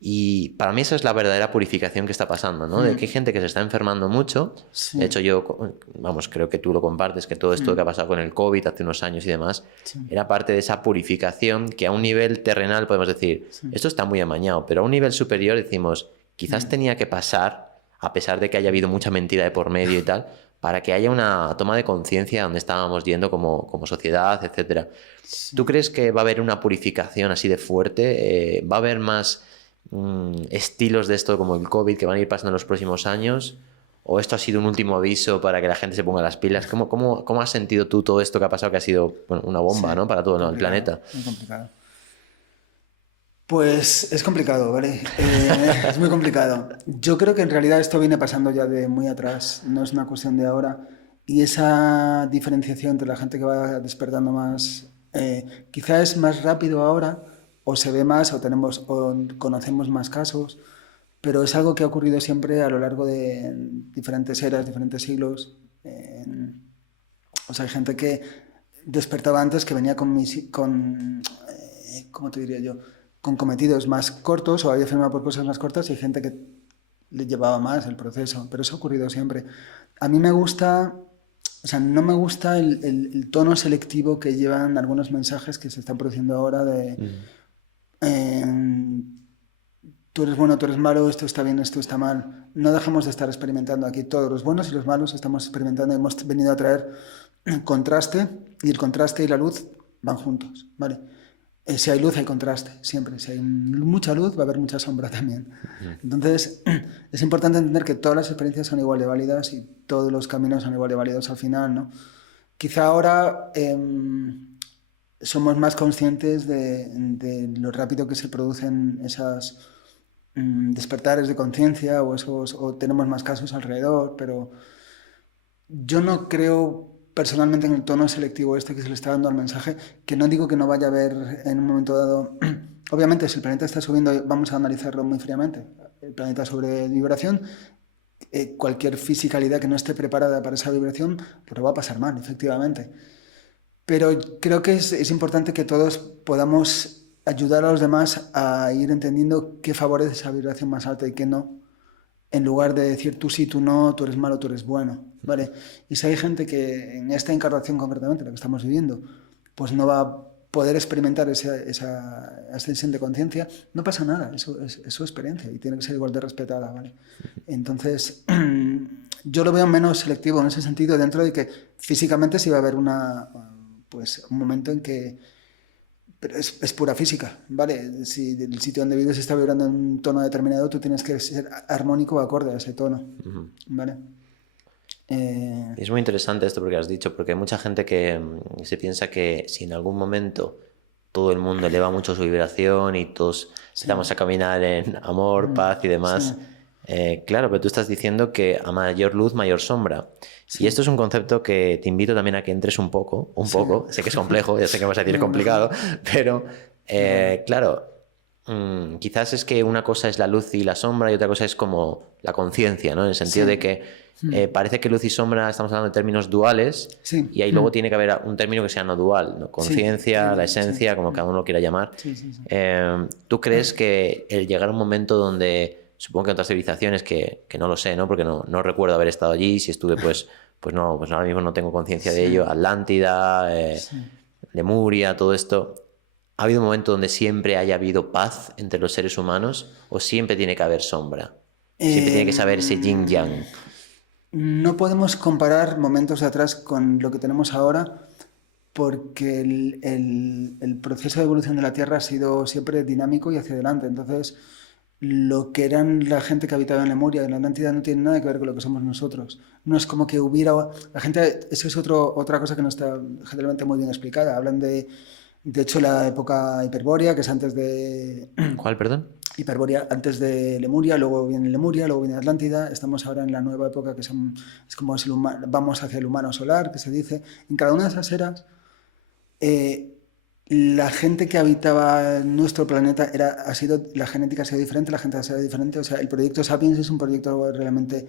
Y para mí esa es la verdadera purificación que está pasando, ¿no? De que hay gente que se está enfermando mucho. Sí. De hecho, yo, vamos, creo que tú lo compartes, que todo esto que ha pasado con el COVID hace unos años y demás, era parte de esa purificación que a un nivel terrenal podemos decir, esto está muy amañado, pero a un nivel superior decimos, quizás tenía que pasar, a pesar de que haya habido mucha mentira de por medio y tal, para que haya una toma de conciencia de dónde estábamos yendo como sociedad, etcétera. ¿Tú crees que va a haber una purificación así de fuerte? ¿Va a haber más estilos de esto como el COVID que van a ir pasando en los próximos años? ¿O esto ha sido un último aviso para que la gente se ponga las pilas? ¿Cómo has sentido tú todo esto que ha pasado, que ha sido bueno, una bomba, ¿no? Para todo el planeta? Muy complicado. Pues es complicado, ¿vale? Es muy complicado. Yo creo que en realidad esto viene pasando ya de muy atrás, no es una cuestión de ahora. Y esa diferenciación entre la gente que va despertando más, quizá es más rápido ahora, o se ve más, o conocemos más casos, pero es algo que ha ocurrido siempre a lo largo de diferentes eras, diferentes siglos. O sea, hay gente que despertaba antes que venía ¿cómo te diría yo? Con cometidos más cortos o había firmado por cosas más cortas y hay gente que le llevaba más el proceso, pero eso ha ocurrido siempre. A mí me gusta, o sea, no me gusta el tono selectivo que llevan algunos mensajes que se están produciendo ahora de tú eres bueno, tú eres malo, esto está bien, esto está mal. No dejamos de estar experimentando aquí. Todos los buenos y los malos estamos experimentando. Hemos venido a traer contraste y el contraste y la luz van juntos, ¿vale? Si hay luz hay contraste, siempre. Si hay mucha luz va a haber mucha sombra también. Entonces es importante entender que todas las experiencias son igual de válidas y todos los caminos son igual de válidos al final, ¿no? Quizá ahora somos más conscientes de lo rápido que se producen esas despertares de conciencia o tenemos más casos alrededor, pero yo no creo personalmente en el tono selectivo este que se le está dando al mensaje, que no digo que no vaya a haber en un momento dado. Obviamente, si el planeta está subiendo, vamos a analizarlo muy fríamente. El planeta sobre vibración, cualquier fisicalidad que no esté preparada para esa vibración, pues lo va a pasar mal, efectivamente. Pero creo que es importante que todos podamos ayudar a los demás a ir entendiendo qué favorece esa vibración más alta y qué no, en lugar de decir tú sí, tú no, tú eres malo, tú eres bueno, ¿vale? Y si hay gente que en esta encarnación concretamente, la que estamos viviendo, pues no va a poder experimentar esa ascensión de conciencia, no pasa nada, eso es su experiencia y tiene que ser igual de respetada, ¿vale? Entonces, yo lo veo menos selectivo en ese sentido, dentro de que físicamente sí va a haber pues, un momento en que pero es pura física, ¿vale? Si el sitio donde vives está vibrando en un tono determinado, tú tienes que ser armónico o acorde a ese tono, ¿vale? Es muy interesante esto porque has dicho, porque hay mucha gente que se piensa que si en algún momento todo el mundo eleva mucho su vibración y todos empezamos a caminar en amor, paz y demás, claro, pero tú estás diciendo que a mayor luz, mayor sombra. Y esto es un concepto que te invito también a que entres un poco, sé que es complejo, ya sé que vas a decir complicado, pero claro, quizás es que una cosa es la luz y la sombra y otra cosa es como la conciencia, ¿no? En el sentido de que parece que luz y sombra estamos hablando de términos duales y ahí luego tiene que haber un término que sea no dual, ¿no? Conciencia, la esencia, como cada uno lo quiera llamar. ¿Tú crees que el llegar a un momento donde supongo que en otras civilizaciones que no lo sé, ¿no? Porque no recuerdo haber estado allí. Si estuve, pues no, pues ahora mismo no tengo conciencia de ello. Atlántida, Lemuria, todo esto. ¿Ha habido un momento donde siempre haya habido paz entre los seres humanos o siempre tiene que haber sombra? Siempre tiene que saber ese yin-yang. No podemos comparar momentos de atrás con lo que tenemos ahora porque el proceso de evolución de la Tierra ha sido siempre dinámico y hacia adelante. Entonces, lo que eran la gente que habitaba en Lemuria, en la Atlántida, no tiene nada que ver con lo que somos nosotros. No es como que hubiera... La gente, eso es otra cosa que no está generalmente muy bien explicada. Hablan de hecho, la época hiperbórea, que es antes de... ¿Cuál, perdón? Hiperbórea antes de Lemuria, luego viene Lemuria, luego viene Atlántida. Estamos ahora en la nueva época que es como vamos hacia el humano solar, que se dice. En cada una de esas eras, la gente que habitaba nuestro planeta la genética ha sido diferente, la gente ha sido diferente. O sea, el proyecto Sapiens es un proyecto realmente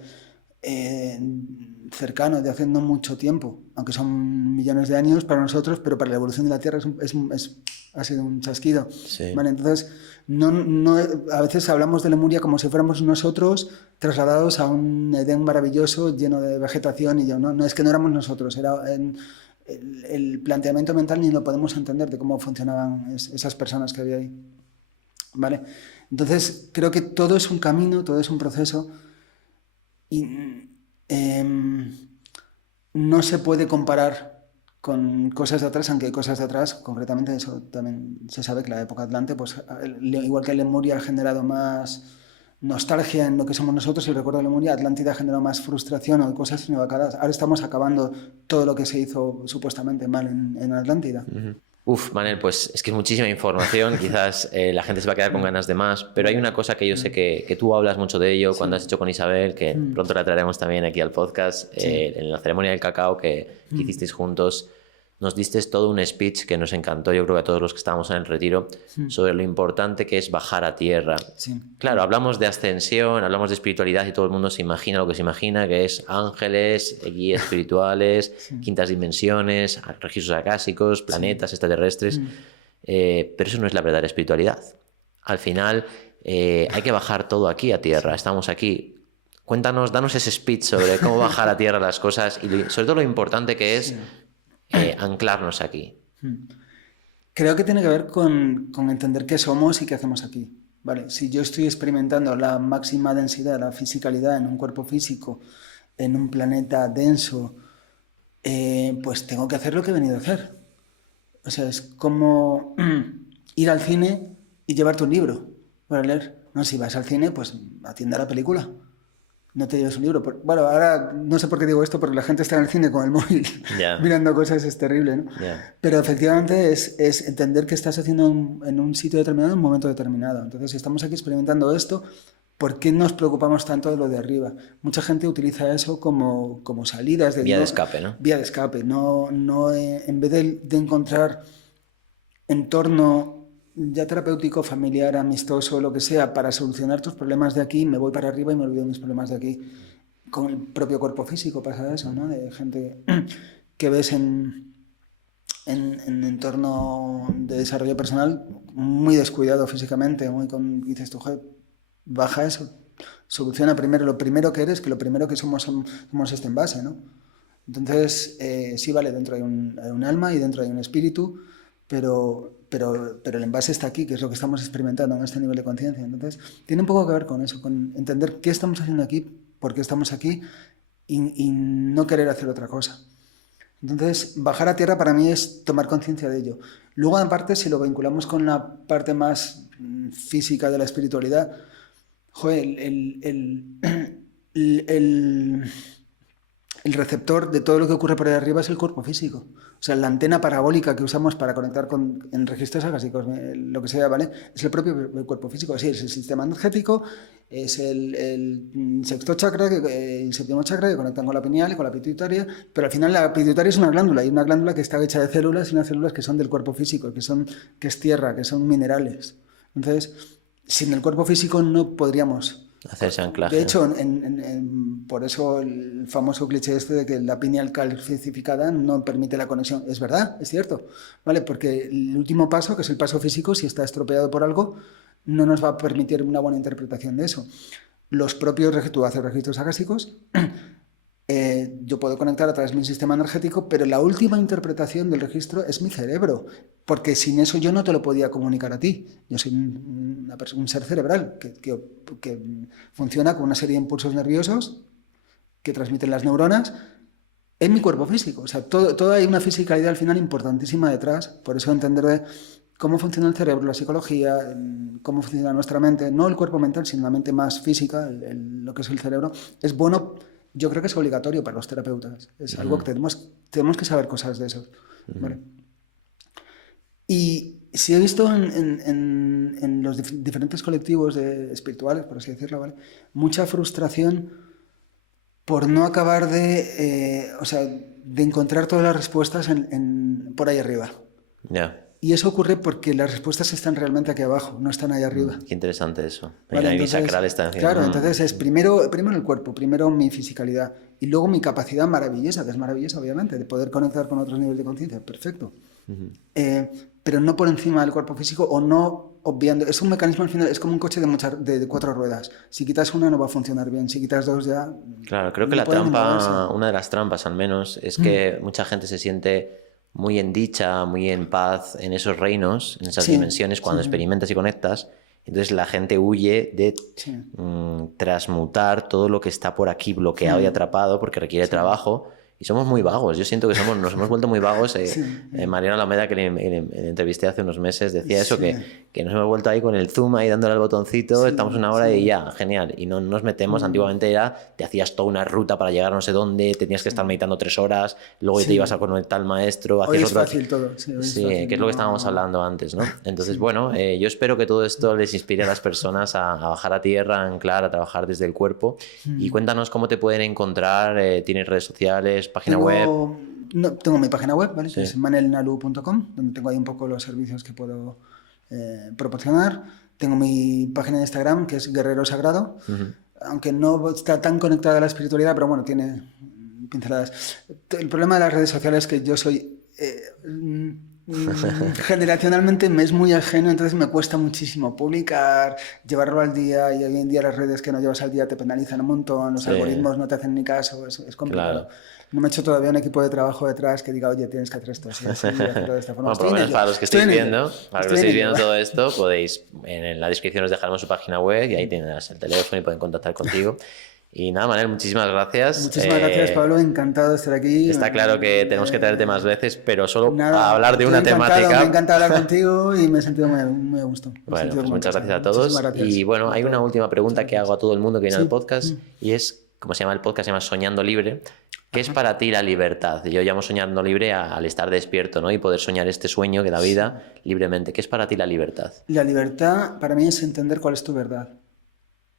cercano, de hace no mucho tiempo, aunque son millones de años para nosotros, pero para la evolución de la Tierra ha sido un chasquido. Sí. ¿Vale? Entonces, a veces hablamos de Lemuria como si fuéramos nosotros trasladados a un Edén maravilloso lleno de vegetación y no es que no éramos nosotros, era el planteamiento mental ni lo podemos entender de cómo funcionaban esas personas que había ahí. ¿Vale? Entonces, creo que todo es un camino, todo es un proceso y no se puede comparar con cosas de atrás, aunque hay cosas de atrás, concretamente eso también se sabe que la época Atlante, pues igual que Lemuria ha generado más nostalgia en lo que somos nosotros y el recuerdo de Lemuria, Atlántida ha generado más frustración o cosas equivocadas. Ahora estamos acabando todo lo que se hizo supuestamente mal en Atlántida. Uf, Manel, pues es que es muchísima información, quizás la gente se va a quedar con ganas de más, pero hay una cosa que yo sé que tú hablas mucho de ello cuando has hecho con Isabel, que pronto la traeremos también aquí al podcast, en la ceremonia del cacao que hicisteis juntos. Nos diste todo un speech que nos encantó, yo creo que a todos los que estábamos en el retiro, sobre lo importante que es bajar a tierra. Sí. Claro, hablamos de ascensión, hablamos de espiritualidad y todo el mundo se imagina lo que se imagina, que es ángeles, guías espirituales, quintas dimensiones, registros acásicos, planetas extraterrestres, pero eso no es la verdadera espiritualidad. Al final hay que bajar todo aquí a tierra, estamos aquí. Cuéntanos, danos ese speech sobre cómo bajar a tierra las cosas y sobre todo lo importante que es anclarnos aquí. Creo que tiene que ver con entender qué somos y qué hacemos aquí. ¿Vale? Si yo estoy experimentando la máxima densidad, la fisicalidad en un cuerpo físico, en un planeta denso, pues tengo que hacer lo que he venido a hacer. O sea, es como ir al cine y llevarte un libro para leer. No, si vas al cine, pues atiende a la película. No te lleves un libro. Bueno, ahora no sé por qué digo esto, porque la gente está en el cine con el móvil mirando cosas, es terrible, ¿no? Pero efectivamente es entender que estás haciendo en un sitio determinado, en un momento determinado. Entonces, si estamos aquí experimentando esto, ¿por qué nos preocupamos tanto de lo de arriba? Mucha gente utiliza eso como salidas de... Vía de escape, ¿no? Vía de escape. En vez de encontrar entorno ya terapéutico, familiar, amistoso, lo que sea, para solucionar tus problemas de aquí, me voy para arriba y me olvido de mis problemas de aquí. Con el propio cuerpo físico pasa eso, ¿no? De gente que ves en entorno de desarrollo personal muy descuidado físicamente, dices tú, joder, baja eso, soluciona primero lo primero que eres, que lo primero que somos este envase, ¿no? Entonces, sí, vale, dentro hay un alma y dentro hay un espíritu, pero el envase está aquí, que es lo que estamos experimentando en este nivel de conciencia. Entonces, tiene un poco que ver con eso, con entender qué estamos haciendo aquí, por qué estamos aquí y no querer hacer otra cosa. Entonces, bajar a tierra para mí es tomar conciencia de ello. Luego, aparte, si lo vinculamos con la parte más física de la espiritualidad, joder, el receptor de todo lo que ocurre por ahí arriba es el cuerpo físico. O sea, la antena parabólica que usamos para conectar en registros acásicos, lo que sea, ¿vale? Es el propio cuerpo físico. Sí, es el sistema energético, es el sexto chakra, el séptimo chakra, que conectan con la pineal y con la pituitaria, pero al final la pituitaria es una glándula, y una glándula que está hecha de células, y unas células que son del cuerpo físico, que es tierra, que son minerales. Entonces, sin el cuerpo físico no podríamos hacer ese anclaje. De hecho, por eso el famoso cliché de que la pineal calcificada no permite la conexión. Es verdad, es cierto, ¿vale? Porque el último paso, que es el paso físico, si está estropeado por algo, no nos va a permitir una buena interpretación de eso. Los propios, tú haces registros acásticos, yo puedo conectar a través de mi sistema energético, pero la última interpretación del registro es mi cerebro, porque sin eso yo no te lo podía comunicar a ti. Yo soy un ser cerebral que funciona con una serie de impulsos nerviosos que transmiten las neuronas en mi cuerpo físico. O sea, todo hay una fisicalidad al final importantísima detrás. Por eso entender de cómo funciona el cerebro, la psicología, cómo funciona nuestra mente, no el cuerpo mental, sino la mente más física, lo que es el cerebro, es bueno. Yo creo que es obligatorio para los terapeutas. Es algo que tenemos que saber cosas de eso. ¿Vale? Y sí he visto en los diferentes colectivos espirituales, por así decirlo, ¿vale?, mucha frustración por no acabar de encontrar todas las respuestas por ahí arriba. Ya. Y eso ocurre porque las respuestas están realmente aquí abajo, no están ahí arriba. Qué interesante eso. Vale, mi sacral está encima. Claro, entonces es primero el cuerpo, primero mi fisicalidad y luego mi capacidad maravillosa, que es maravillosa obviamente, de poder conectar con otros niveles de conciencia, perfecto. Pero no por encima del cuerpo físico o no obviando. Es un mecanismo al final, es como un coche de 4 ruedas. Si quitas una no va a funcionar bien, si quitas 2 ya... Claro, creo que la trampa, una de las trampas al menos, es que mucha gente se siente muy en dicha, muy en paz en esos reinos, en esas dimensiones, cuando experimentas y conectas. Entonces la gente huye de transmutar todo lo que está por aquí bloqueado y atrapado porque requiere trabajo. Y somos muy vagos. Yo siento que nos hemos vuelto muy vagos. Mariano Alameda, que le entrevisté hace unos meses, decía eso, que nos hemos vuelto ahí con el zoom, ahí dándole al botoncito, estamos una hora y ya, genial. Y no nos metemos. Antiguamente te hacías toda una ruta para llegar a no sé dónde, tenías que estar meditando 3 horas, luego te ibas a conectar al maestro. Hoy es fácil todo. Sí, que es lo que estábamos hablando antes, ¿no? Entonces, bueno, yo espero que todo esto les inspire a las personas a bajar a tierra, a anclar, a trabajar desde el cuerpo. Y cuéntanos cómo te pueden encontrar. ¿Tienes redes sociales, página web? No, tengo mi página web, ¿vale? Que es manelnalu.com, donde tengo ahí un poco los servicios que puedo proporcionar. Tengo mi página de Instagram, que es Guerrero Sagrado, aunque no está tan conectada a la espiritualidad, pero bueno, tiene pinceladas. El problema de las redes sociales es que yo soy... generacionalmente me es muy ajeno, entonces me cuesta muchísimo publicar, llevarlo al día, y hoy en día las redes que no llevas al día te penalizan un montón, los algoritmos no te hacen ni caso, es complicado. Claro. No me he hecho todavía un equipo de trabajo detrás que diga, oye, tienes que hacer esto así, así, hacerlo de esta forma. Bueno, por lo menos para los que estáis viendo, todo esto, podéis, en la descripción os dejaremos su página web y ahí tienes el teléfono y pueden contactar contigo. Y nada, Manel, muchísimas gracias. Muchísimas gracias, Pablo. Encantado de estar aquí. Está claro que tenemos que traerte más veces, pero solo a hablar de una temática. Me encanta hablar contigo y me he sentido muy a gusto. Bueno, pues muchas gracias a todos. Gracias. Y bueno, hay una última pregunta que hago a todo el mundo que viene al podcast y es, ¿cómo se llama el podcast? Se llama Soñando Libre. ¿Qué es para ti la libertad? Yo llamo soñando libre al estar despierto, ¿no? Y poder soñar este sueño que da vida libremente. ¿Qué es para ti la libertad? La libertad para mí es entender cuál es tu verdad.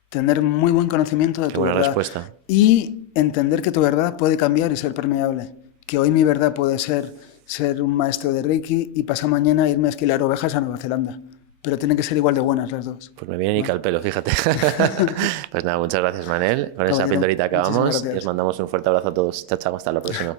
Tener muy buen conocimiento de tu verdad. Qué buena respuesta. Y entender que tu verdad puede cambiar y ser permeable. Que hoy mi verdad puede ser un maestro de Reiki y pasado mañana irme a esquilar ovejas a Nueva Zelanda. Pero tienen que ser igual de buenas las dos. Pues me viene ni al pelo, fíjate. Pues nada, muchas gracias, Manel. Con esa pildorita acabamos y os mandamos un fuerte abrazo a todos. Chao, chao, hasta la próxima.